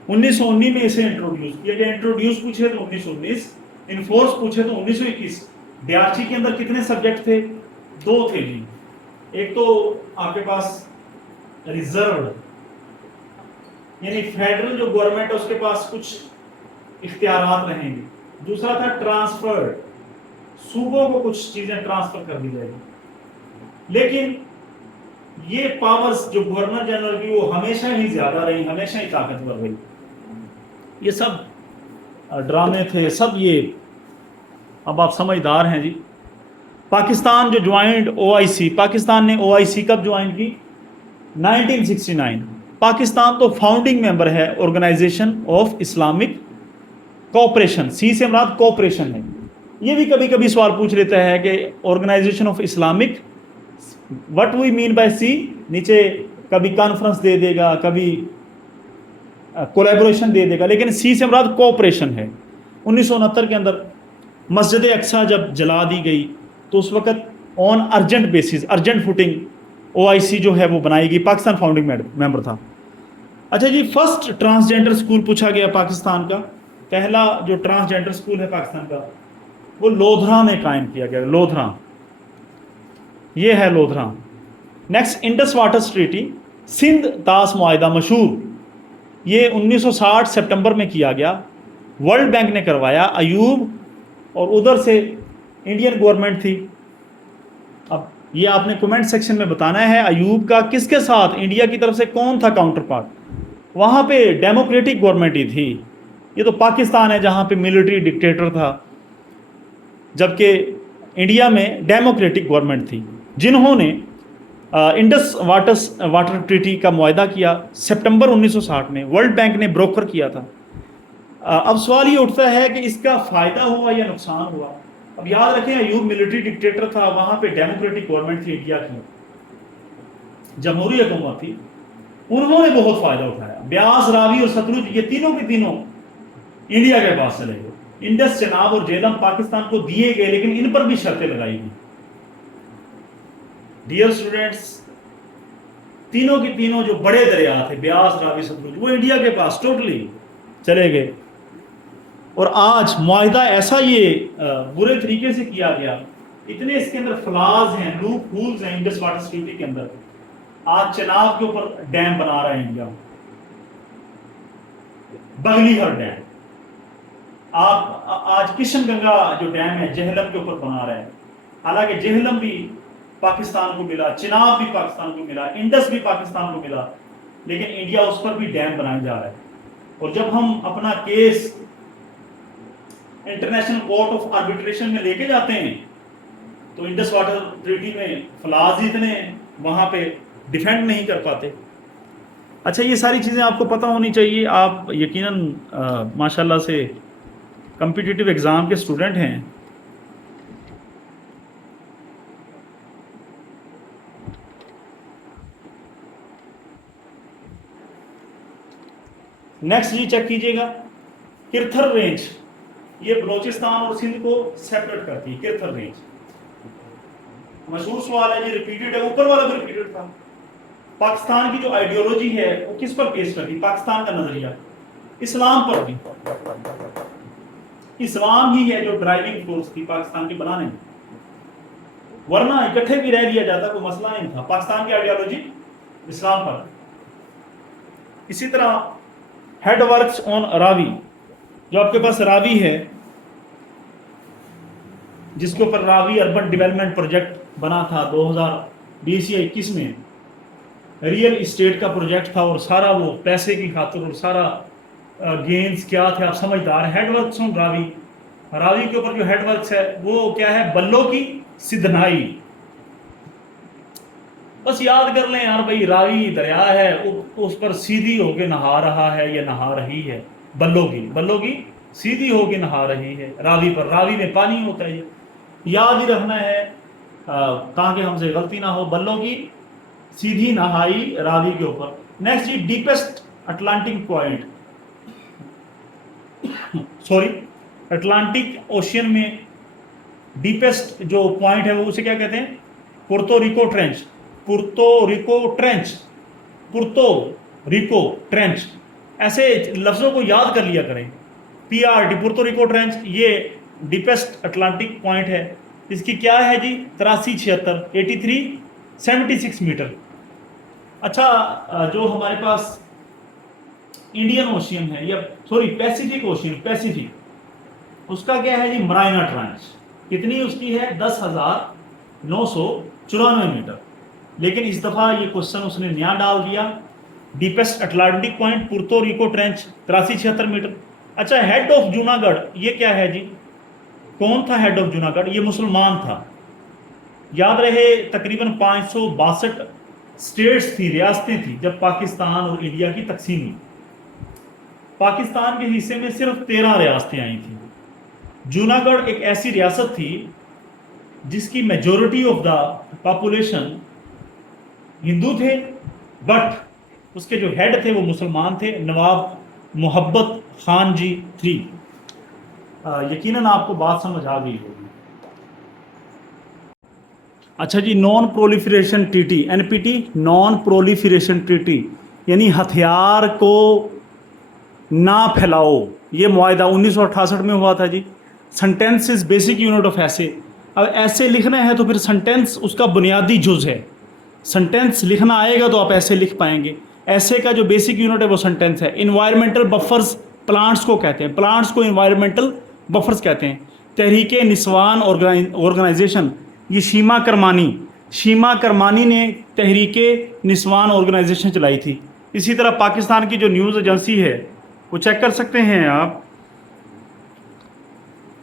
1919 में इसे इंट्रोड्यूस किया गया। इंट्रोड्यूस पूछे तो 1919, इन्फोर्स पूछे तो 1921। डीआरसी के अंदर कितने सब्जेक्ट थे? 2 थे जी। एक तो आपके पास रिजर्व, यानी फेडरल जो गवर्नमेंट है उसके पास कुछ इख्तियारात रहेंगे। दूसरा था ट्रांसफर्ड, सूबों को कुछ चीजें ट्रांसफर कर दी जाएगी। लेकिन ये पावर्स जो गवर्नर जनरल की वो हमेशा ही ज्यादा रही, हमेशा ही ताकतवर रही। ये सब ड्रामे थे, सब ये अब आप समझदार हैं जी। पाकिस्तान जो ज्वाइंट OIC, पाकिस्तान ने OIC कब ज्वाइन की? 1969। पाकिस्तान तो फाउंडिंग मेंबर है ऑर्गेनाइजेशन ऑफ इस्लामिक कोऑपरेशन, सी से मुराद कोऑपरेशन है। ये भी कभी कभी सवाल पूछ लेता है कि organisation of Islamic, what we mean by C, नीचे कभी कॉन्फ्रेंस दे देगा, कभी कोलैबोरेशन दे देगा, लेकिन सी से मुराद कोऑपरेशन है। 1969 के अंदर मस्जिद अक्सा जब जला दी गई तो उस वक्त on urgent basis, urgent footing OIC जो है वो बनाई गई, पाकिस्तान फाउंडिंग मेंबर था। अच्छा जी, फर्स्ट ट्रांसजेंडर स्कूल पूछा गया पाकिस्तान का, पहला जो ट्रांसजेंडर स्कूल है पाकिस्तान का वो लोधरा में कायम किया गया, लोधरा, ये है Lodhra. Next, Indus water treaty, Sindh तास मुआहिदा मशहूर, ये 1960 सितंबर में किया गया, वर्ल्ड बैंक ने करवाया, अयूब और उधर से इंडियन गवर्नमेंट थी। अब ये आपने कमेंट सेक्शन में बताना है अयूब का किसके साथ, इंडिया की तरफ से कौन था काउंटर पार्ट। वहाँ पे डेमोक्रेटिक गवर्नमेंट ही थी, ये तो पाकिस्तान है जहाँ पे मिलिट्री डिक्टेटर था, जबकि इंडिया में डेमोक्रेटिक गवर्नमेंट थी, जिन्होंने इंडस वाटर ट्रीटी का मुआहिदा किया सितंबर 1960 में, वर्ल्ड बैंक ने ब्रोकर किया था। अब सवाल ये उठता है कि इसका फ़ायदा हुआ या नुकसान हुआ। अब याद रखें अयूब मिलिट्री डिक्टेटर था, वहाँ पे डेमोक्रेटिक गवर्नमेंट थी, इंडिया की जमहूरी हुकूमत थी, उन्होंने बहुत फ़ायदा उठाया। ब्यास, रावी और सतलुज ये तीनों के तीनों इंडिया के पास चले गए। इंडस, चनाब और झेलम पाकिस्तान को दिए गए, लेकिन इन पर भी शर्तें लगाई गई। डियर स्टूडेंट्स, तीनों के तीनों जो बड़े दरिया थे, ब्यास, रावी, सतलुज, वो इंडिया के पास टोटली चले गए। और आज मुआहिदा ऐसा ये बुरे तरीके से किया गया, इतने इसके अंदर फ्लाज हैं, लूप होल्स हैं इंडस वाटर ट्रीटी के अंदर। आज चनाब के ऊपर डैम बना रहा है इंडिया, बगलीहर डैम। आप आज किशन गंगा जो डैम है जेहलम के ऊपर बना रहा है, हालांकि जेहलम भी पाकिस्तान को मिला, चिनाब भी पाकिस्तान को मिला, इंडस भी पाकिस्तान को मिला, लेकिन इंडिया उस पर भी डैम बनाया जा रहा है। और जब हम अपना case international court of arbitration में लेके जाते हैं तो इंडस वाटर ट्रीटी में फ्लाज इतने वहां पे डिफेंड नहीं कर पाते। अच्छा, ये सारी चीज़ें आपको पता होनी चाहिए। आप यकीनन माशाल्लाह से कॉम्पिटिटिव एग्ज़ाम के स्टूडेंट हैं। नेक्स्ट जी चेक कीजिएगा, किरथर रेंज, ये बलोचिस्तान और सिंध को सेपरेट करती है। किरथर रेंज मशहूर सवाल है, ये रिपीटेड है, ऊपर वाला भी रिपीटेड था। पाकिस्तान की जो आइडियोलॉजी है वो किस पर पेश करती, पाकिस्तान का नजरिया इस्लाम पर भी। इस्लाम ही है जो ड्राइविंग फोर्स थी पाकिस्तान के बनाने में, वरना इकट्ठे भी रह लिया जाता, कोई मसला नहीं था। पाकिस्तान की आइडियोलॉजी इस्लाम पर। इसी तरह हेड वर्क्स ऑन रावी, जो आपके पास रावी है, जिसके ऊपर रावी अर्बन डेवलपमेंट प्रोजेक्ट बना था 2020 या 21 में, रियल इस्टेट का प्रोजेक्ट था, और सारा वो पैसे की खातिर और सारा गेन्स क्या थे, आप समझदार। हेडवर्क्स ऑन रावी, रावी के ऊपर जो हेडवर्क्स है वो क्या है, बल्लो की सिद्धनाई। बस याद कर लें यार भाई, रावी दरिया है, उस पर सीधी होके नहा रहा है या नहा रही है, बल्लो की सीधी होके नहा रही है रावी पर। रावी में पानी होता है, याद ही रखना है ताकि हमसे गलती ना हो। बल्लो की सीधी नहाई रावी के ऊपर। नेक्स्ट जी, deepest Atlantic point, sorry Atlantic ocean में डीपेस्ट जो पॉइंट है वो उसे क्या कहते हैं, पुर्तो रिको ट्रेंच। ऐसे लफ्जों को याद कर लिया करें। PRT, पुर्तो रिको ट्रेंच, ये डीपेस्ट अटलांटिक पॉइंट है। इसकी क्या है जी, 8376 मीटर। अच्छा, जो हमारे पास इंडियन ओशियन है, या सॉरी पैसिफिक ओशियन, पैसिफिक, उसका क्या है जी, मराइना ट्रांच। कितनी उसकी है, 10,994 मीटर। लेकिन इस दफ़ा ये क्वेश्चन उसने नया डाल दिया, डीपेस्ट अटलांटिक पॉइंट पुर्तो रिको ट्रेंच 8376 मीटर। अच्छा, हेड ऑफ जूनागढ़, ये क्या है जी, कौन था हेड ऑफ जूनागढ़, ये मुसलमान था। याद रहे तकरीबन 562 स्टेट्स थी, रियासतें थी जब पाकिस्तान और इंडिया की तकसीम हुई। पाकिस्तान के हिस्से में सिर्फ 13 रियासतें आई थी। जूनागढ़ एक ऐसी रियासत थी जिसकी majority of the population Hindu थे, बट उसके जो हेड थे वो मुसलमान थे, नवाब मोहब्बत खान जी थी। यकीनन आपको बात समझ आ गई होगी। अच्छा जी, non proliferation treaty, NPT, non proliferation treaty, यानी हथियार को ना फैलाओ, ये मुआहदा 1968 में हुआ था जी। Sentence is basic unit of ऐसे। अब ऐसे लिखना है तो फिर सेंटेंस उसका बुनियादी जुज है। सेंटेंस लिखना आएगा तो आप ऐसे लिख पाएंगे। ऐसे का जो बेसिक यूनिट है वो सेंटेंस है। इन्वायरमेंटल बफर्स प्लांट्स को कहते हैं, प्लांट्स को इन्वायरमेंटल बफर्स कहते हैं। तहरीक निस्वान ऑर्गेनाइजेशन, ये शीमा करमानी ने तहरीक निस्वान ऑर्गेनाइजेशन चलाई थी। इसी तरह पाकिस्तान की जो न्यूज़ एजेंसी है वो चेक कर सकते हैं आप,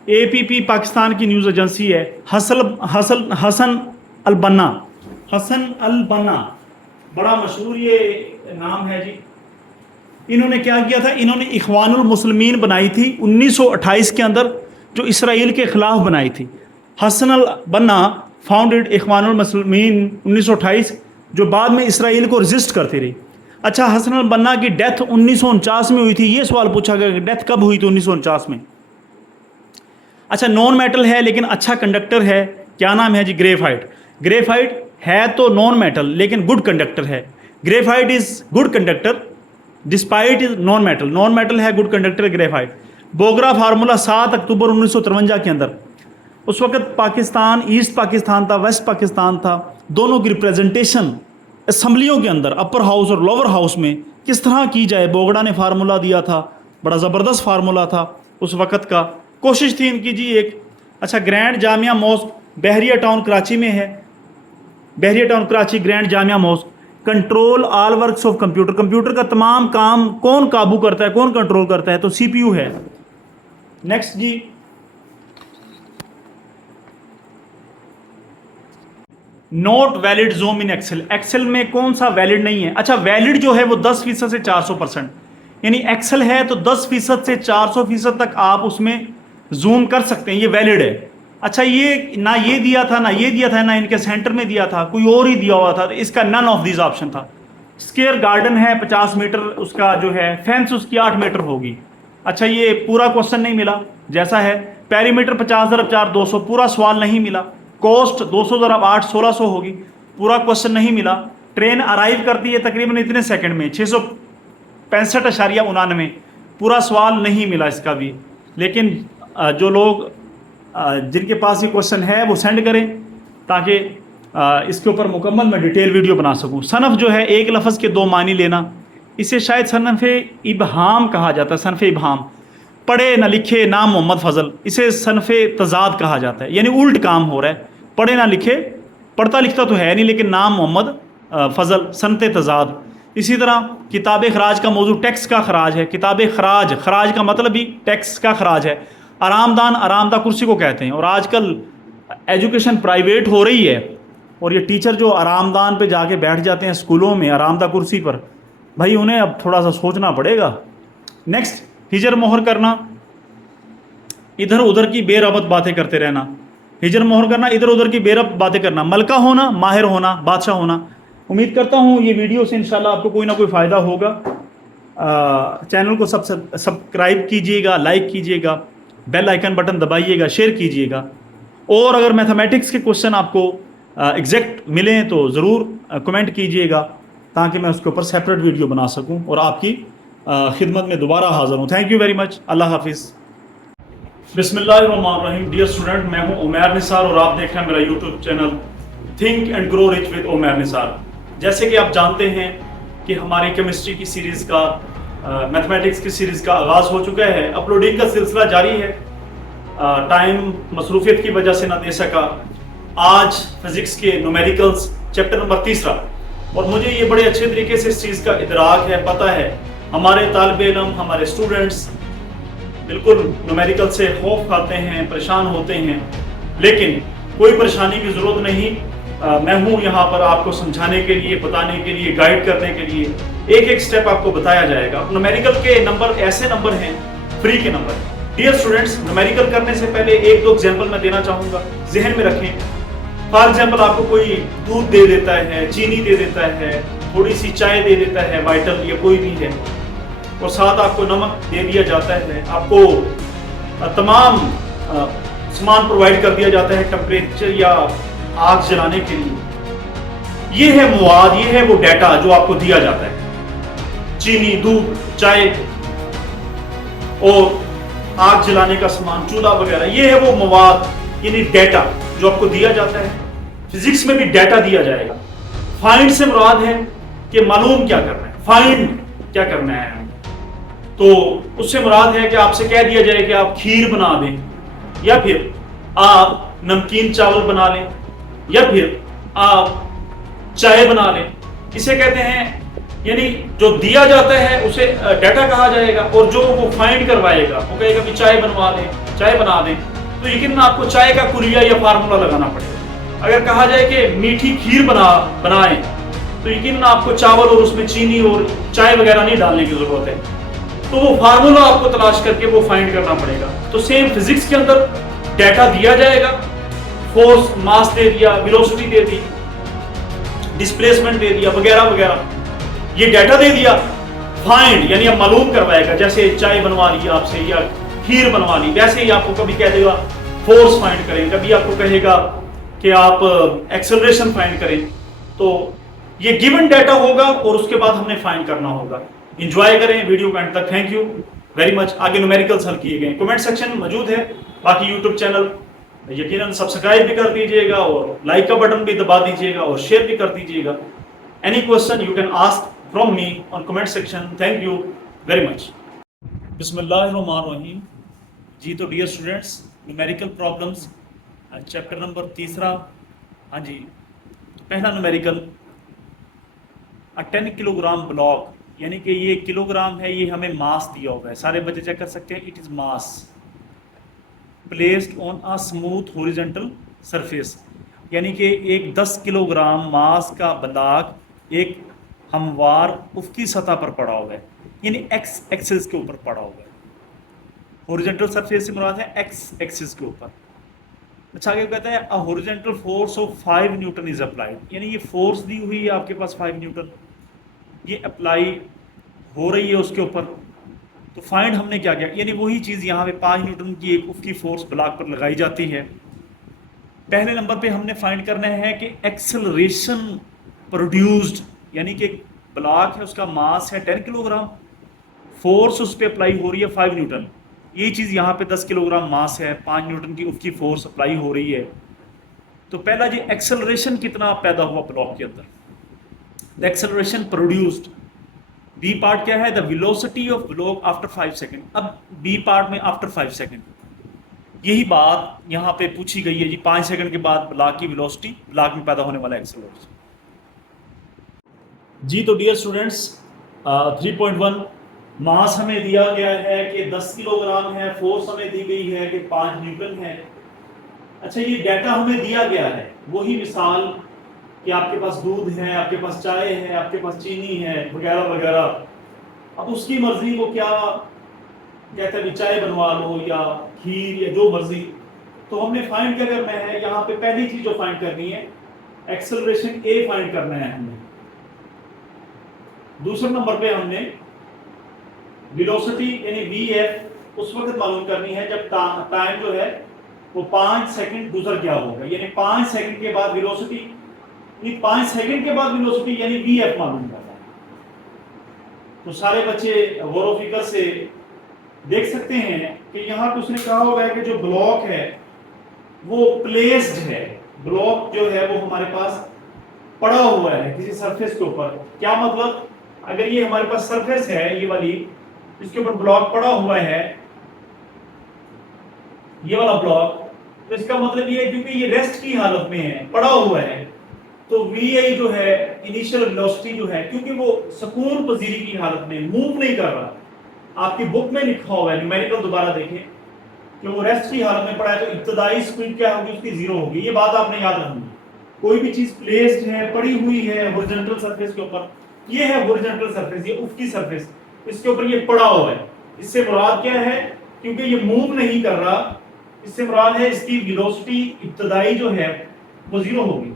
APP पाकिस्तान की न्यूज़ एजेंसी है। हसन अल बन्ना बड़ा मशहूर ये नाम है जी। इन्होंने क्या किया था, इन्होंने इख्वानुल मुस्लिमीन बनाई थी 1928 के अंदर, जो इसराइल के ख़िलाफ़ बनाई थी। हसन अल बन्ना फाउंडेड इख्वानुल मुस्लिमीन 1928, जो बाद में इसराइल को रजिस्ट करती रही। अच्छा, हसन अल बन्ना की डेथ 1949 में हुई थी। ये सवाल पूछा गया कि डेथ कब हुई थी 1949 में। अच्छा, नॉन मेटल है लेकिन अच्छा कंडक्टर है, क्या नाम है जी? ग्रेफाइट। ग्रेफाइट है तो नॉन मेटल लेकिन गुड कंडक्टर है। Graphite is good conductor despite is non metal. Non metal है, good conductor graphite. Bogra formula 7 अक्टूबर 1953 के अंदर, उस वक्त पाकिस्तान ईस्ट पाकिस्तान था, वेस्ट पाकिस्तान था, दोनों की रिप्रेजेंटेशन असम्बलियों के अंदर अपर हाउस और लोअर हाउस में किस तरह की जाए, बोगड़ा ने फार्मूला दिया था। बड़ा ज़बरदस्त फार्मूला था उस वक़्त का। कोशिश थी इनकी जी एक। अच्छा, grand Jamia mosque Bahria town Karachi में है। Bahria town Karachi grand Jamia mosque. Control all works of computer, computer का तमाम काम कौन काबू करता है, कौन कंट्रोल करता है? तो CPU है। नेक्स्ट जी, नॉट वैलिड जोम इन एक्सेल। एक्सेल में कौन सा वैलिड नहीं है? अच्छा, वैलिड जो है वो 10% से 400%, यानी एक्सेल है तो 10% से 400% तक आप उसमें जूम कर सकते हैं, ये वैलिड है। अच्छा, ये ना ये दिया था, ना ये दिया था, ना इनके सेंटर में दिया था, कोई और ही दिया हुआ था, तो इसका नन ऑफ दिस ऑप्शन था। स्क्वायर गार्डन है 50 मीटर, उसका जो है फेंस उसकी 8 मीटर होगी। अच्छा, ये पूरा क्वेश्चन नहीं मिला जैसा है। पेरीमीटर 50 × 4 200, पूरा सवाल नहीं मिला। कॉस्ट 200 × 8 1600 होगी, पूरा क्वेश्चन नहीं मिला। ट्रेन अराइव करती है तकरीबन इतने सेकंड में 665.99, पूरा सवाल नहीं मिला इसका भी। लेकिन जो लोग जिनके पास ये क्वेश्चन है वो सेंड करें ताकि इसके ऊपर मुकम्मल मैं डिटेल वीडियो बना सकूं। सनफ़ जो है एक लफ्ज़ के 2 मानी लेना, इसे शायद सनफ़ इबहाम कहा जाता है। सनफ़ इबहाम, पढ़े ना लिखे नाम मोहम्मद फ़ज़ल, इसे सनफ़ तज़ाद कहा जाता है, यानी उल्ट काम हो रहा है। पढ़े ना लिखे, पढ़ता लिखता तो है नहीं लेकिन नाम मोहम्मद फ़ज़ल, सनत तज़ाद। इसी तरह किताब खराज का मौजू टैक्स का खराज है। किताब खराज, खराज का मतलब भी टैक्स का खराज है। आरामदान, आरामदा कुर्सी को कहते हैं। और आजकल एजुकेशन प्राइवेट हो रही है और ये टीचर जो आरामदान पे जाके बैठ जाते हैं स्कूलों में आरामदा कुर्सी पर, भाई उन्हें अब थोड़ा सा सोचना पड़ेगा। नेक्स्ट, हिजर मोहर करना, इधर उधर की बेरबत बातें करते रहना। हिजर मोहर करना, इधर उधर की बेरबत बातें करना। मलका होना, माहिर होना, बादशाह होना। उम्मीद करता हूँ ये वीडियो से इंशाल्लाह आपको कोई ना कोई फ़ायदा होगा। चैनल को सब्सक्राइब कीजिएगा, लाइक कीजिएगा, बेल आइकन बटन दबाइएगा, शेयर कीजिएगा। और अगर मैथमेटिक्स के क्वेश्चन आपको एग्जैक्ट मिलें तो ज़रूर कमेंट कीजिएगा ताकि मैं उसके ऊपर सेपरेट वीडियो बना सकूं और आपकी खिदमत में दोबारा हाज़िर हूं। Thank you very much. अल्लाह हाफिज़। बिस्मिल्लाहिर्रहमानिर्रहीम। डियर स्टूडेंट, मैं हूं उमैर निसार और आप देख रहे हैं मेरा YouTube channel think and grow rich with Umair Nisar. जैसे कि आप जानते हैं कि हमारी केमिस्ट्री की सीरीज़ का, मैथमेटिक्स की सीरीज़ का आगाज़ हो चुका है। अपलोडिंग का सिलसिला जारी है। टाइम मसरूफियत की वजह से ना दे सका। आज फिज़िक्स के न्यूमेरिकल्स चैप्टर नंबर 3, और मुझे ये बड़े अच्छे तरीके से इस चीज़ का इदराक है, पता है। हमारे तालिब इल्म, हमारे स्टूडेंट्स बिल्कुल न्यूमेरिकल से खौफ खाते हैं, परेशान होते हैं, लेकिन कोई परेशानी की ज़रूरत नहीं। मैं हूँ यहाँ पर आपको समझाने के लिए, बताने के लिए, गाइड करने के लिए। एक एक स्टेप आपको बताया जाएगा। न्यूमेरिकल के नंबर ऐसे नंबर हैं, फ्री के नंबर। डियर स्टूडेंट्स, न्यूमेरिकल करने से पहले एक दो एग्जाम्पल मैं देना चाहूंगा, जहन में रखें। फॉर एग्जाम्पल, आपको कोई दूध दे देता है, चीनी दे देता है, थोड़ी सी चाय दे देता है, वाइटल या कोई भी है, और साथ आपको नमक दे दिया जाता है, आपको तमाम सामान प्रोवाइड कर दिया जाता है टेम्परेचर या आग जलाने के लिए। ये है मवाद, ये है वो डाटा जो आपको दिया जाता है। चीनी, दूध, चाय और आग जलाने का सामान, चूल्हा वगैरह, ये है वो मवाद यानी डाटा जो आपको दिया जाता है। फिजिक्स में भी डाटा दिया जाएगा। फाइंड से मुराद है कि मालूम क्या करना है, फाइंड क्या करना है। तो उससे मुराद है कि आपसे कह दिया जाए कि आप खीर बना दें, या फिर आप नमकीन चावल बना लें, या फिर आप चाय बना लें। इसे कहते हैं, यानी जो दिया जाता है उसे डाटा कहा जाएगा, और जो वो फाइंड करवाएगा वो कहेगा कि चाय बनवा दें, चाय बना दें। तो यकीनन आपको चाय का कुलिया या फार्मूला लगाना पड़ेगा। अगर कहा जाए कि मीठी खीर बनाएं, तो यकीनन आपको चावल और उसमें चीनी और चाय वगैरह नहीं डालने की जरूरत है। तो वो फार्मूला आपको तलाश करके वो फाइंड करना पड़ेगा। तो सेम फिजिक्स के अंदर डाटा दिया जाएगा, फोर्स, मास दे दिया, वेलोसिटी दे दी, डिस्प्लेसमेंट दे दिया, वगैरह वगैरह, ये डाटा दे दिया। फाइंड यानी अब मालूम करवाएगा, जैसे चाय बनवा ली आपसे या खीर बनवा ली, वैसे ही आपको कभी कह देगा फोर्स फाइंड करें, कभी आपको कहेगा कि आप एक्सेलरेशन फाइंड करें। तो ये गिवन डाटा होगा और उसके बाद हमने फाइंड करना होगा। एंजॉय करें वीडियो को एंड तक। Thank you very much. आगे न्यूमेरिकल्स हल किए गए, कमेंट सेक्शन मौजूद है। बाकी यूट्यूब चैनल यकीनन सब्सक्राइब भी कर दीजिएगा और लाइक का बटन भी दबा दीजिएगा और शेयर भी कर दीजिएगा। Any question you can ask from me on comment section. Thank you very much. बिस्मिल्लाहिर्रहमानिर्रहीम। जी तो dear students, numerical problems chapter number 3। हाँ जी, पहला न्यूमेरिकल, 10 किलोग्राम ब्लॉक, यानी कि ये किलोग्राम है, ये हमें मास दिया हुआ है। सारे बच्चे चेक कर सकते हैं। It is mass placed on a smooth horizontal surface, यानी कि एक 10 किलोग्राम मास का ब्लॉक एक हमवार उफकी सतह पर पड़ा हुआ है, यानी एक्स एक्सिस के ऊपर पड़ा हुआ है। हॉरिजॉन्टल सरफेस से मुराद है एक्स एक्सिस के ऊपर। अच्छा, आगे कहता है a horizontal force of 5 Newton is applied, यानी ये फोर्स दी हुई है आपके पास 5 न्यूटन, ये अप्लाई हो रही है उसके ऊपर। तो फाइंड हमने क्या किया, यानी वही चीज़ यहाँ पे 5 न्यूटन की एक उसकी फोर्स ब्लॉक पर लगाई जाती है। पहले नंबर पे हमने फाइंड करना है कि एक्सेलरेशन प्रोड्यूस्ड, यानी कि ब्लॉक है उसका मास है 10 किलोग्राम, फोर्स उस पर अप्लाई हो रही है 5 न्यूटन। यही चीज़ यहाँ पे 10 किलोग्राम मास है, 5 न्यूटन की उसकी फोर्स अप्लाई हो रही है। तो पहला जी एक्सेलरेशन कितना पैदा हुआ ब्लॉक के अंदर, the acceleration produced. B part क्या है, the velocity of block after 5 second. अब बी पार्ट में आफ्टर 5 सेकंड, यही बात यहाँ पे पूछी गई है जी। 5 सेकंड के बाद ब्लॉक की वेलोसिटी, ब्लॉक में पैदा होने वाला एक्सेलरेशन। जी तो डियर स्टूडेंट्स, 3.1 मास हमें दिया गया है कि 10 किलोग्राम है, फोर्स हमें दी गई है कि 5 न्यूटन है। अच्छा, ये डाटा हमें दिया गया है, वही मिसाल कि आपके पास दूध है, आपके पास चाय है, आपके पास चीनी है, वगैरह वगैरह। अब उसकी मर्जी को क्या कहते हैं, चाय बनवा लो या खीर या जो मर्जी। तो हमने फाइंड क्या करना है, यहाँ पे पहली चीज जो फाइंड करनी है, एक्सेलरेशन ए फाइंड करना है हमने। दूसरे नंबर पे हमने वेलोसिटी यानी वीएफ उस वक्त मालूम करनी है जब टाइम जो है वो 5 सेकंड गुजर गया होगा, यानी 5 सेकंड के बाद वेलोसिटी, 5 सेकंड के बाद वेलोसिटी यानी वीएफ मालूम करना है। तो सारे बच्चे गौर फिक्र से देख सकते हैं कि यहाँ पे उसने कहा होगा कि जो ब्लॉक है वो प्लेस्ड है। ब्लॉक जो है वो हमारे पास पड़ा हुआ है किसी सरफेस के ऊपर। क्या मतलब, अगर ये हमारे पास सरफेस है ये वाली, इसके ऊपर ब्लॉक पड़ा हुआ है, ये वाला ब्लॉक, तो इसका मतलब ये है क्योंकि ये रेस्ट की हालत में है, पड़ा हुआ है, तो वी जो है इनिशियल वेलोसिटी जो है, क्योंकि वो सुकून पजीरी की हालत में मूव नहीं कर रहा, आपकी बुक में लिखा हुआ है, न्यूमेरिकल दोबारा देखें कि वो रेस्ट की हालत में पड़ा है, तो इब्तदाई स्पीड क्या होगी उसकी 0 होगी। ये बात आपने याद रखनी। कोई भी चीज प्लेस्ड है, पड़ी हुई है हॉरिजॉन्टल सरफेस के ऊपर, ये है हॉरिजॉन्टल सरफेस, ये उफकी सरफेस, इसके ऊपर ये पड़ा हुआ है, इससे मुराद क्या है, क्योंकि ये मूव नहीं कर रहा, इससे मुराद है इसकी वेलोसिटी इब्तदाई जो है वो 0 होगी।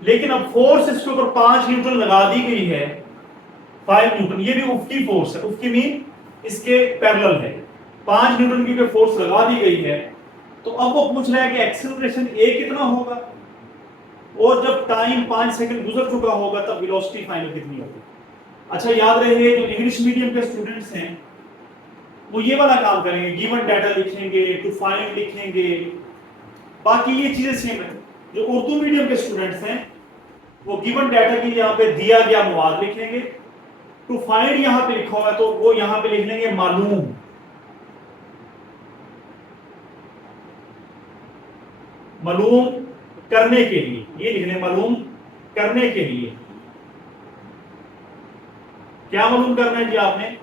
लेकिन अब फोर्स इसके ऊपर 5 न्यूटन लगा दी गई है, 5 न्यूटन, ये भी उफकी फोर्स है, उफकी मीन इसके पैरेलल है, 5 न्यूटन की फोर्स लगा दी गई है। तो अब वो पूछ रहा है कि एक्सेलरेशन ए कितना होगा, और जब टाइम 5 सेकंड गुजर चुका होगा तब वेलोसिटी फाइनल कितनी होगी। अच्छा याद रहे, जो इंग्लिश मीडियम के स्टूडेंट्स हैं वो ये वाला काम करेंगे, गिवन डाटा लिखेंगे, टू फाइंड लिखेंगे, बाकी ये चीजें सेम है। जो उर्दू मीडियम के स्टूडेंट्स हैं वो गिवन डाटा की यहाँ पे दिया गया मवाद लिखेंगे, टू फाइंड यहाँ पे लिखा हुआ है तो वो यहाँ पे लिख लेंगे मालूम, मालूम करने के लिए, ये लिख लें मालूम करने के लिए। क्या मालूम करना है जी आपने,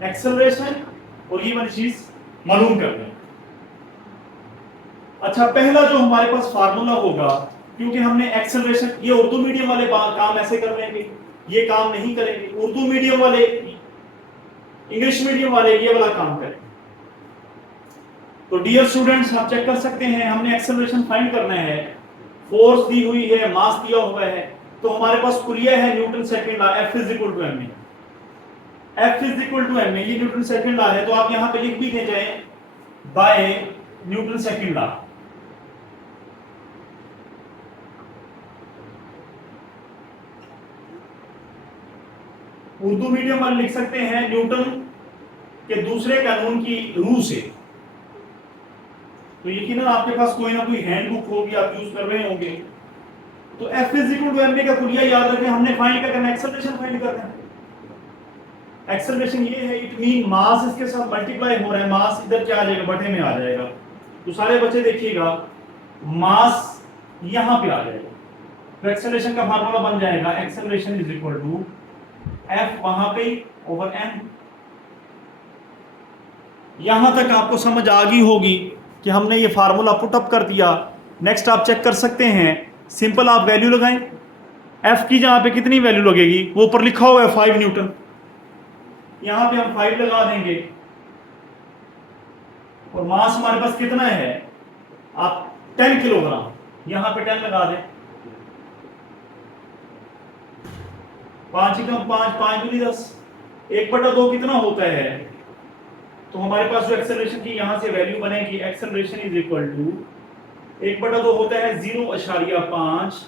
एक्सेलरेशन और ये वाली चीज मालूम करना है। अच्छा पहला जो हमारे पास फार्मूला होगा, क्योंकि हमने एक्सेलरेशन, ये उर्दू मीडियम वाले काम ऐसे कर लेंगे, ये काम नहीं करेंगे, उर्दू मीडियम वाले, इंग्लिश मीडियम वाले ये वाला काम करेंगे। तो डियर स्टूडेंट्स आप चेक कर सकते हैं, हमने एक्सेलरेशन फाइंड करना है, फोर्स दी हुई है, मास दिया हुआ है, तो हमारे पास कुलिया है Newton second law, F is equal to ma, F is equal to ma, ये न्यूटन सेकंड लॉ है, तो आप यहां पे लिख भी दे जाए by Newton second law. Urdu medium वाले लिख सकते हैं न्यूटन के दूसरे कानून की रूह से। तो यकीनन आपके पास कोई ना कोई हैंडबुक होगी, आप यूज कर रहे होंगे। तो F is equal to ma का कुलिया याद रखें, हमने फाइंड क्या करना है, एक्सेलरेशन फाइंड करना है। एक्सेलरेशन ये है, इट मीन मास इसके साथ मल्टीप्लाई हो रहा है, मास इधर क्या आ जाएगा, बटे में आ जाएगा। तो सारे बच्चे देखिएगा मास यहां पे आ जाएगा, तो एक्सेलरेशन का फार्मूला बन जाएगा acceleration is equal to F वहां पे ओवर m। यहां तक आपको समझ आ गई होगी कि हमने ये फार्मूला पुट अप कर दिया। नेक्स्ट आप चेक कर सकते हैं, सिंपल आप वैल्यू लगाएं, F की जहां पे कितनी वैल्यू लगेगी, वो ऊपर लिखा हुआ है 5 न्यूटन, यहां पे हम 5 लगा देंगे, और मास हमारे पास कितना है, आप 10 किलोग्राम, यहां पे 10 लगा दें, 5 ही कम 5, 5 दूनी 10, 1/2 कितना होता है। तो हमारे पास जो एक्सेलरेशन की यहां से वैल्यू बनेगी, एक्सेलरेशन इज इक्वल टू 1/2 होता है 0.5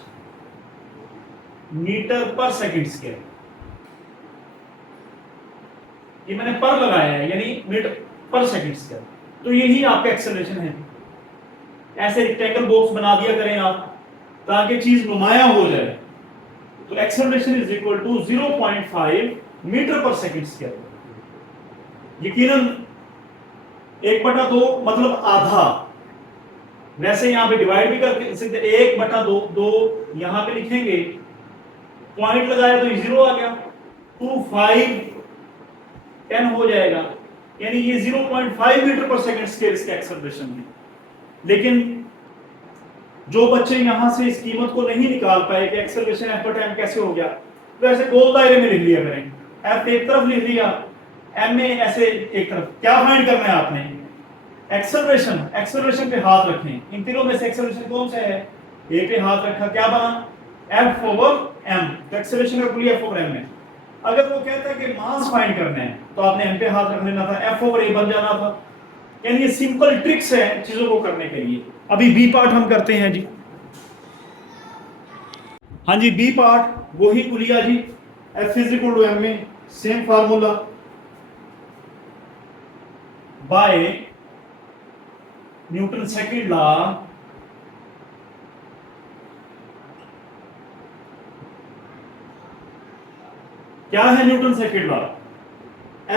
मीटर पर सेकंड स्क्वायर। ये मैंने पर लगाया है, यानी मीटर पर सेकंड स्क्वायर, तो यही आपका एक्सेलरेशन है। ऐसे रेक्टेंगल बॉक्स बना दिया करें आप, ताकि चीज नुमाया हो जाए। तो acceleration is equal to 0.5 metre पर सेकंड स्क्वायर। यकीनन 1/2 मतलब आधा, वैसे यहां पे डिवाइड भी कर सकते, 1/2, 2 यहां पे लिखेंगे, पॉइंट लगाया तो 0 आ गया, 2 5 10 हो जाएगा, यानी ये 0.5 मीटर पर सेकंड स्क्वायर इसका एक्सेलरेशन है। लेकिन जो बच्चे यहां से इस कीमत को नहीं निकाल पाए कि एक्सेलरेशन F पर टाइम कैसे हो गया, तो ऐसे गोल दायरे में लिख लिया करें, F एक तरफ लिख लिया, M में ऐसे एक तरफ। क्या फाइंड करना है आपने, एक्सेलरेशन, एक्सेलरेशन पे हाथ रखें, इन तीनों में से एक्सेलरेशन कौन सा है, A पे हाथ रखा, क्या बना, F ओवर M, तो एक्सेलरेशन का कुल F ओवर M है। अगर वो कहता है कि मास फाइंड करना है तो आपने M पे हाथ रख लेना था, F ओवर A बन जाना था। यानी ये सिंपल ट्रिक्स है चीजों को करने के लिए। अभी बी पार्ट हम करते हैं जी। हाँ जी, बी पार्ट वही कुलिया जी, F is equal to M में same formula, by Newton second law, क्या है Newton second law,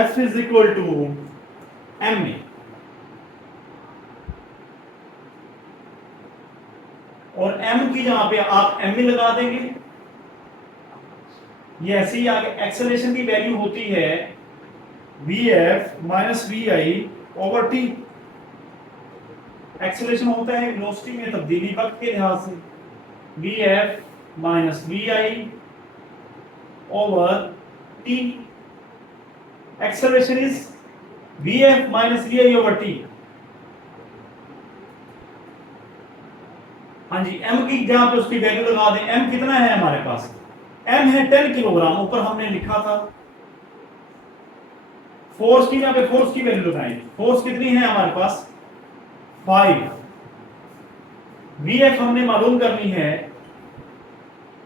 F is equal to M में, और M की जहां पे आप M में लगा देंगे, ये ऐसे ही आगे एक्सेलरेशन की वैल्यू होती है Vf minus Vi over T। Acceleration होता है वेलोसिटी में तब्दीली वक्त के लिहाज से, V F minus V I over T. Acceleration is V F minus V I over T. हाँ जी, m की जहां पे उसकी वैल्यू लगा दें। m कितना है हमारे पास? m है 10 किलोग्राम। ऊपर हमने लिखा था फोर्स की, यहाँ पे फोर्स की वैल्यू लगाएं। फोर्स कितनी है हमारे पास? 5। Vf हमने मालूम करनी है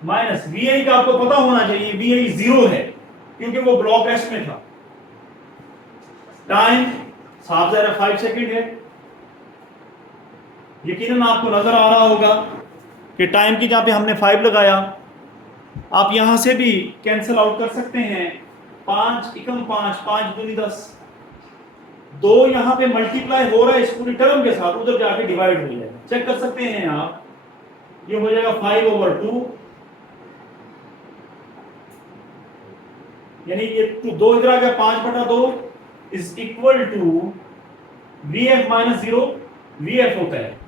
माइनस Vi का आपको पता होना चाहिए Vi 0 है क्योंकि वो ब्लॉक रेस्ट में था। टाइम 5 सेकंड है। यकीनन आपको नजर आ रहा होगा कि टाइम की जहां पे हमने 5 लगाया, आप यहां से भी कैंसिल आउट कर सकते हैं। 5 एकम 5, 5 दूनी 10, 2 यहां पे मल्टीप्लाई हो रहा है इस पूरी टर्म के साथ, उधर जाके डिवाइड हो जाएगा। चेक कर सकते हैं आप, ये हो जाएगा 5/2, यानी ये 2 इधर आ गया, 5/2 is equal to Vf minus 0 Vf होता है।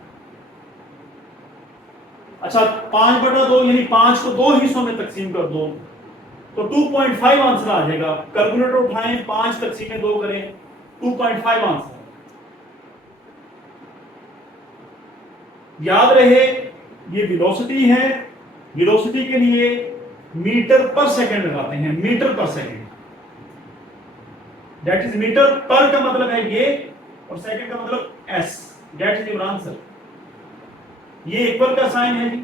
अच्छा, 5/2 यानी 5 को 2 हिस्सों में तकसीम कर दो तो 2.5 आंसर आ जाएगा। कैलकुलेटर उठाएं, 5 तकसीम 2 करें, 2.5 आंसर। याद रहे ये वेलोसिटी है। वेलोसिटी के लिए मीटर पर सेकंड लगाते हैं, मीटर पर सेकंड। दैट इज मीटर पर का मतलब है ये, और सेकंड का मतलब S. That is your answer. ये इक्वल का साइन है जी,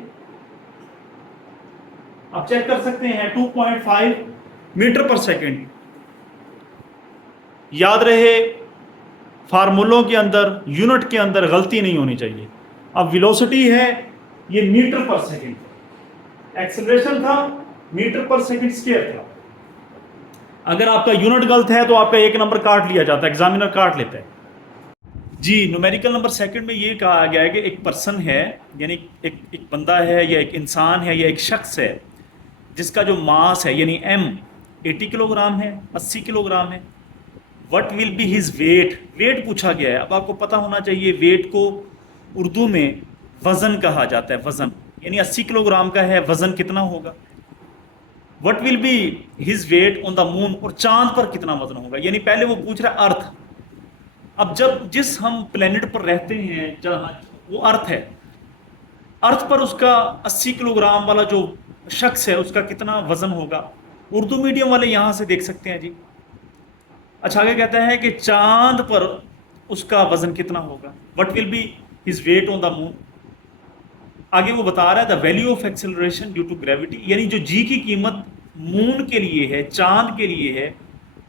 आप चेक कर सकते हैं। 2.5 मीटर पर सेकंड। याद रहे फार्मूलों के अंदर, यूनिट के अंदर गलती नहीं होनी चाहिए। अब वेलोसिटी है ये मीटर पर सेकंड, एक्सेलरेशन था मीटर पर सेकंड स्क्वायर था। अगर आपका यूनिट गलत है तो आपका 1 नंबर काट लिया जाता है, एग्जामिनर काट लेता है जी। न्यूमेरिकल नंबर सेकंड में ये कहा गया है कि एक पर्सन है, यानी एक बंदा है या एक इंसान है या एक शख्स है जिसका जो मास है यानी m 80 किलोग्राम है, 80 किलोग्राम है। What will be his weight? Weight पूछा गया है। अब आपको पता होना चाहिए वेट को उर्दू में वजन कहा जाता है। वजन यानी 80 किलोग्राम का है, वजन कितना होगा? What will be his weight on the moon? और चांद पर कितना वजन होगा? यानी पहले वो पूछ रहा है अर्थ। अब जब जिस हम प्लेनेट पर रहते हैं जहां वो अर्थ है, अर्थ पर उसका 80 किलोग्राम वाला जो शख्स है उसका कितना वजन होगा? उर्दू मीडियम वाले यहां से देख सकते हैं जी। अच्छा, आगे कहता है कि चांद पर उसका वजन कितना होगा? What will be his weight on the moon? आगे वो बता रहा है the value of acceleration due to gravity, यानी जो जी की कीमत मून के लिए है, चांद के लिए है,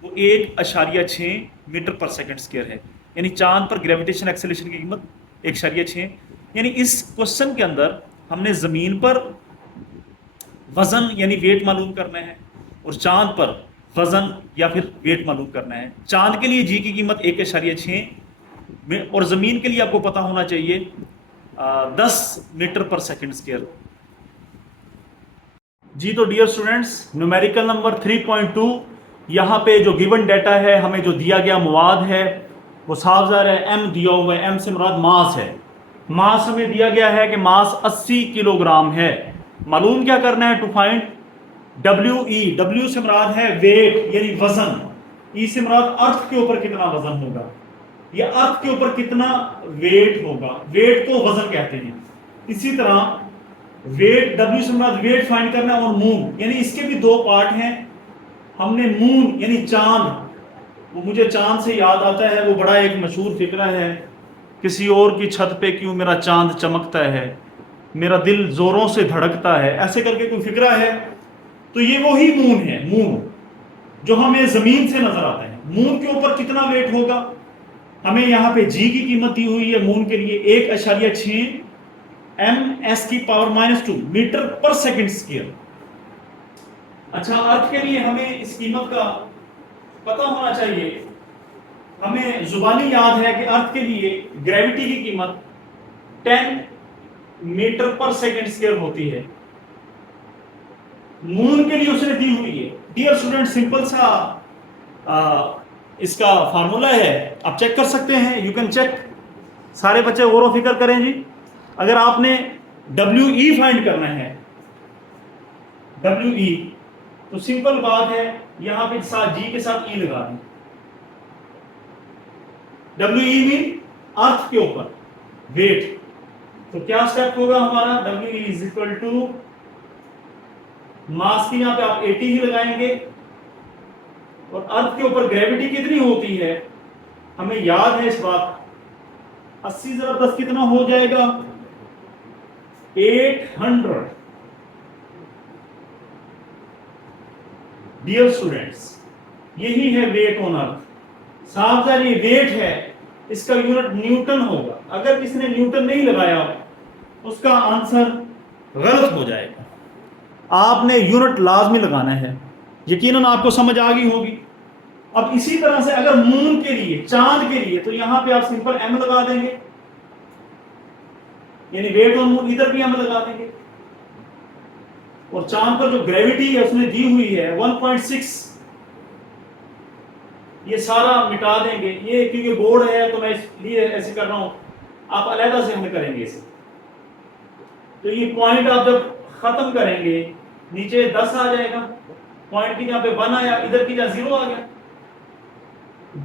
वो 1.6 मीटर पर सेकंड स्क्वायर है। यानी चांद पर ग्रेविटेशन एक्सेलरेशन की कीमत 1.6। यानी इस क्वेश्चन के अंदर हमने जमीन पर वजन यानी वेट मालूम करना है और चांद पर वजन या फिर वेट मालूम करना है। चांद के लिए जी की कीमत 1.6 और जमीन के लिए आपको पता होना चाहिए 10 मीटर पर सेकंड स्क्वायर जी। तो डियर स्टूडेंट्स, न्यूमेरिकल नंबर 3.2 यहाँ पे जो गिवन डाटा है, हमें जो दिया गया मवाद है वो साफ ज़ाहिर है m दिया हुआ है। m से मुराद मास है। मास हमें दिया गया है कि मास 80 किलोग्राम है। मालूम क्या करना है? To find WE। W से मुराद है वेट यानी वजन। E से मुराद अर्थ के ऊपर कितना वजन होगा, या अर्थ के ऊपर कितना वेट होगा। वेट को वजन कहते हैं। इसी तरह वेट, W से मुराद वेट फाइंड करना है, और मून यानी इसके भी 2 पार्ट हैं। हमने मून यानी चांद, वो मुझे चांद से याद आता है, वो बड़ा एक मशहूर फिक्रा है, किसी और की छत पे क्यों मेरा चांद चमकता है, मेरा दिल जोरों से धड़कता है, ऐसे करके कोई फिक्रा है। तो ये वही मून है, मून जो हमें जमीन से नजर आता है। मून के ऊपर कितना वेट होगा? हमें यहाँ पे जी की कीमत दी हुई है मून के लिए 1.6 ms⁻² मीटर पर सेकंड स्क्वायर। अच्छा, अर्थ के लिए हमें इस कीमत का पता होना चाहिए। हमें जुबानी याद है कि अर्थ के लिए ग्रेविटी की कीमत 10 मीटर पर सेकंड स्क्वायर होती है। मून के लिए उसने दी हुई है। डियर स्टूडेंट, सिंपल सा इसका फार्मूला है, आप चेक कर सकते हैं। You can check. सारे बच्चे गौर व फिक्र करें जी। अगर आपने डब्ल्यू ई फाइंड करना है, डब्ल्यू ई, तो सिंपल बात है, यहां पे साथ जी के साथ ई लगा दें। डब्ल्यू ई मीन अर्थ के ऊपर वेट, तो क्या स्टेप होगा हमारा, W E is equal to mass की यहां पे आप 80 ही लगाएंगे, और अर्थ के ऊपर ग्रेविटी कितनी होती है हमें याद है इस बात, 80 जरा 10 कितना हो जाएगा, 800। डियर स्टूडेंट्स, यही है वेट ऑन अर्थ। सावधान, ये वेट है, इसका यूनिट न्यूटन होगा। अगर किसी ने न्यूटन नहीं लगाया उसका आंसर गलत हो जाएगा। आपने यूनिट लाजमी लगाना है, यकीनन आपको समझ आ गई होगी। अब इसी तरह से अगर मून के लिए, चांद के लिए, तो यहां पे आप सिंपल एम लगा देंगे, यानी वेट ऑन मून, इधर भी एम लगा देंगे। और चांद पर जो ग्रेविटी है उसने दी हुई है 1.6, ये सारा मिटा देंगे। ये क्योंकि बोर्ड है तो मैं इसलिए ऐसे कर रहा हूं, आप अलग से हमें करेंगे इसे। तो ये पॉइंट आप जब खत्म करेंगे नीचे 10 आ जाएगा, पॉइंट की जहां पे 1 आया, इधर की जहां 0 आ गया।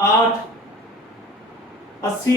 8 80,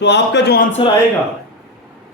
तो आपका जो आंसर आएगा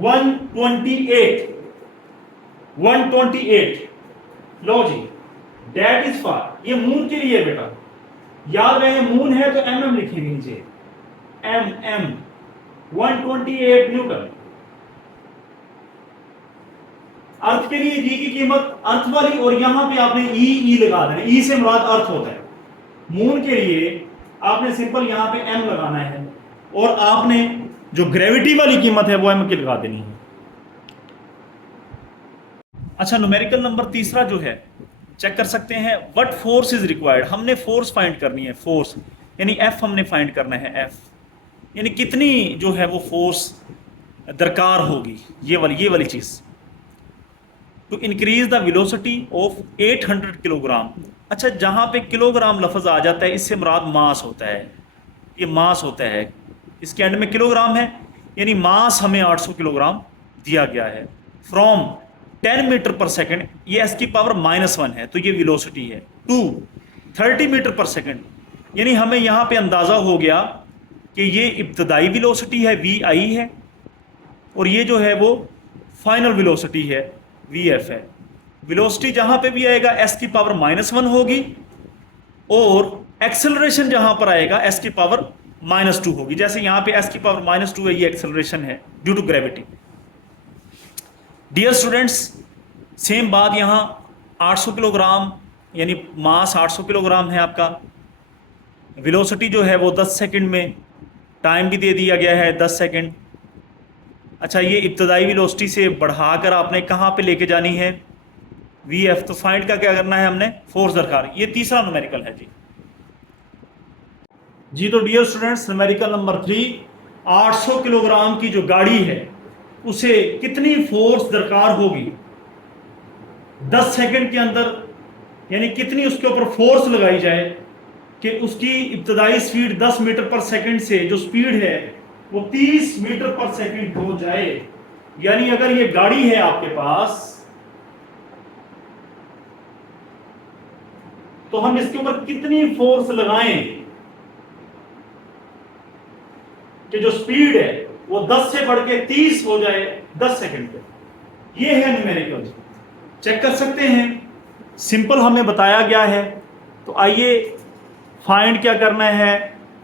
128, 128। लो जी, दैट इज फार। ये मून के लिए बेटा, याद रहे मून है तो mm लिखेंगे नीचे, mm 128 न्यूटन। अर्थ के लिए जी की कीमत अर्थ वाली, और यहां पे आपने ई लगा देना, ई से मुराद अर्थ होता है। मून के लिए आपने सिंपल यहां पे एम लगाना है, और आपने जो ग्रेविटी वाली कीमत है वो एम की लगा देनी है। अच्छा, न्यूमेरिकल नंबर तीसरा जो है चेक कर सकते हैं, व्हाट फोर्स इज रिक्वायर्ड। हमने फोर्स फाइंड करनी है, फोर्स यानी एफ हमने फाइंड करना है, एफ यानी कितनी जो है वो फोर्स दरकार होगी, ये वाली चीज, to increase the velocity of 800 kilogram. अच्छा, जहां पे किलोग्राम लफ्ज आ जाता है इससे मुराद मास होता है, ये मास होता है, इसके एंड में किलोग्राम है, यानी मास हमें 800 किलोग्राम दिया गया है। फ्रॉम 10 मीटर पर सेकंड, ये एस की पावर -1 है, तो ये वेलोसिटी है, टू 30 मीटर पर सेकंड, यानी हमें यहां पे अंदाजा हो गया कि ये इब्तदाई वेलोसिटी है VI है, और ये जो है वो फाइनल वेलोसिटी है VF है। वेलोसिटी जहां पे भी आएगा s की पावर -1 होगी, और एक्सेलरेशन जहां पर आएगा s की पावर -2 होगी। जैसे यहां पे s की पावर -2 है, ये एक्सेलरेशन है due to gravity. Dear students, same बात यहां 800 किलोग्राम, यानी मास 800 किलोग्राम है आपका, वेलोसिटी जो है वो 10 सेकंड में, टाइम भी दे दिया गया है 10 सेकंड। अच्छा, ये इब्तदाई वेलोसिटी से बढ़ाकर आपने कहाँ पे लेके जानी है, VF, तो फाइंड का क्या करना है हमने, फोर्स दरकार। ये तीसरा न्यूमेरिकल है जी। तो dear students, numerical number 3, 800 kilogram की जो गाड़ी है उसे कितनी फोर्स दरकार होगी 10 सेकंड के अंदर, यानी कितनी उसके ऊपर फोर्स लगाई जाए कि उसकी इब्तदाई स्पीड 10 मीटर पर सेकंड से जो स्पीड है वो 30 मीटर पर सेकंड हो जाए। यानी अगर ये गाड़ी है आपके पास तो हम इसके ऊपर कितनी फोर्स लगाएं कि जो स्पीड है वो 10 से बढ़ के 30 हो जाए 10 सेकंड पे। ये है न्यूमेरिकल, चेक कर सकते हैं, सिंपल हमें बताया गया है। तो आइए फाइंड क्या करना है।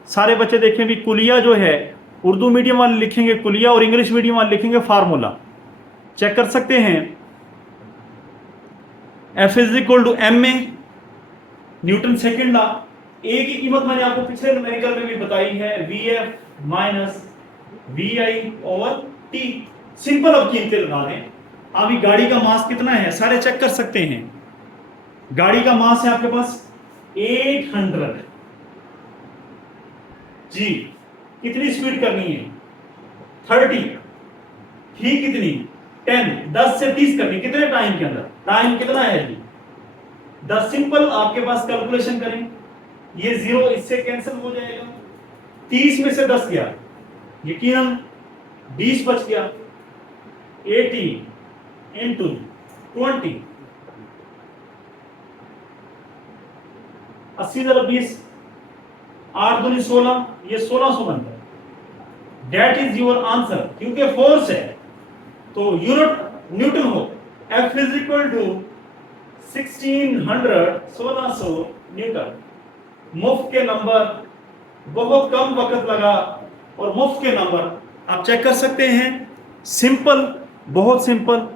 सारे बच्चे देखें भी, कुलिया जो है उर्दू मीडियम वाले लिखेंगे कुलिया और इंग्लिश मीडियम वाले लिखेंगे फार्मूला। चेक कर सकते हैं, F is equal to M में न्यूटन सेकेंड ला। ए की कीमत मैंने आपको पिछले न्यूमेरिकल में भी बताई है, VF minus VI over T। Simple अब कीमतें लगा दें। अभी गाड़ी का मास कितना है सारे चेक कर सकते हैं। गाड़ी का मास है आपके पास 800 जी। कितनी स्पीड करनी है 30, ही कितनी 10 से 30 करनी, कितने टाइम के अंदर, टाइम कितना है जी 10। सिंपल आपके पास कैलकुलेशन करें, ये 0 इससे कैंसिल हो जाएगा, 30 में से 10 गया, यकीनन 20 बच गया। 80 इंटू 20, 80 जरा 20, 8 दूनी 16, ये 1600 बनता है। डेट इज योर आंसर, क्योंकि फोर्स है तो यूनिट न्यूटन हो। F is equal to 1600 newton. मुफ्त के नंबर, बहुत कम वक्त लगा और मुफ्त के नंबर आप चेक कर सकते हैं। सिंपल, बहुत सिंपल।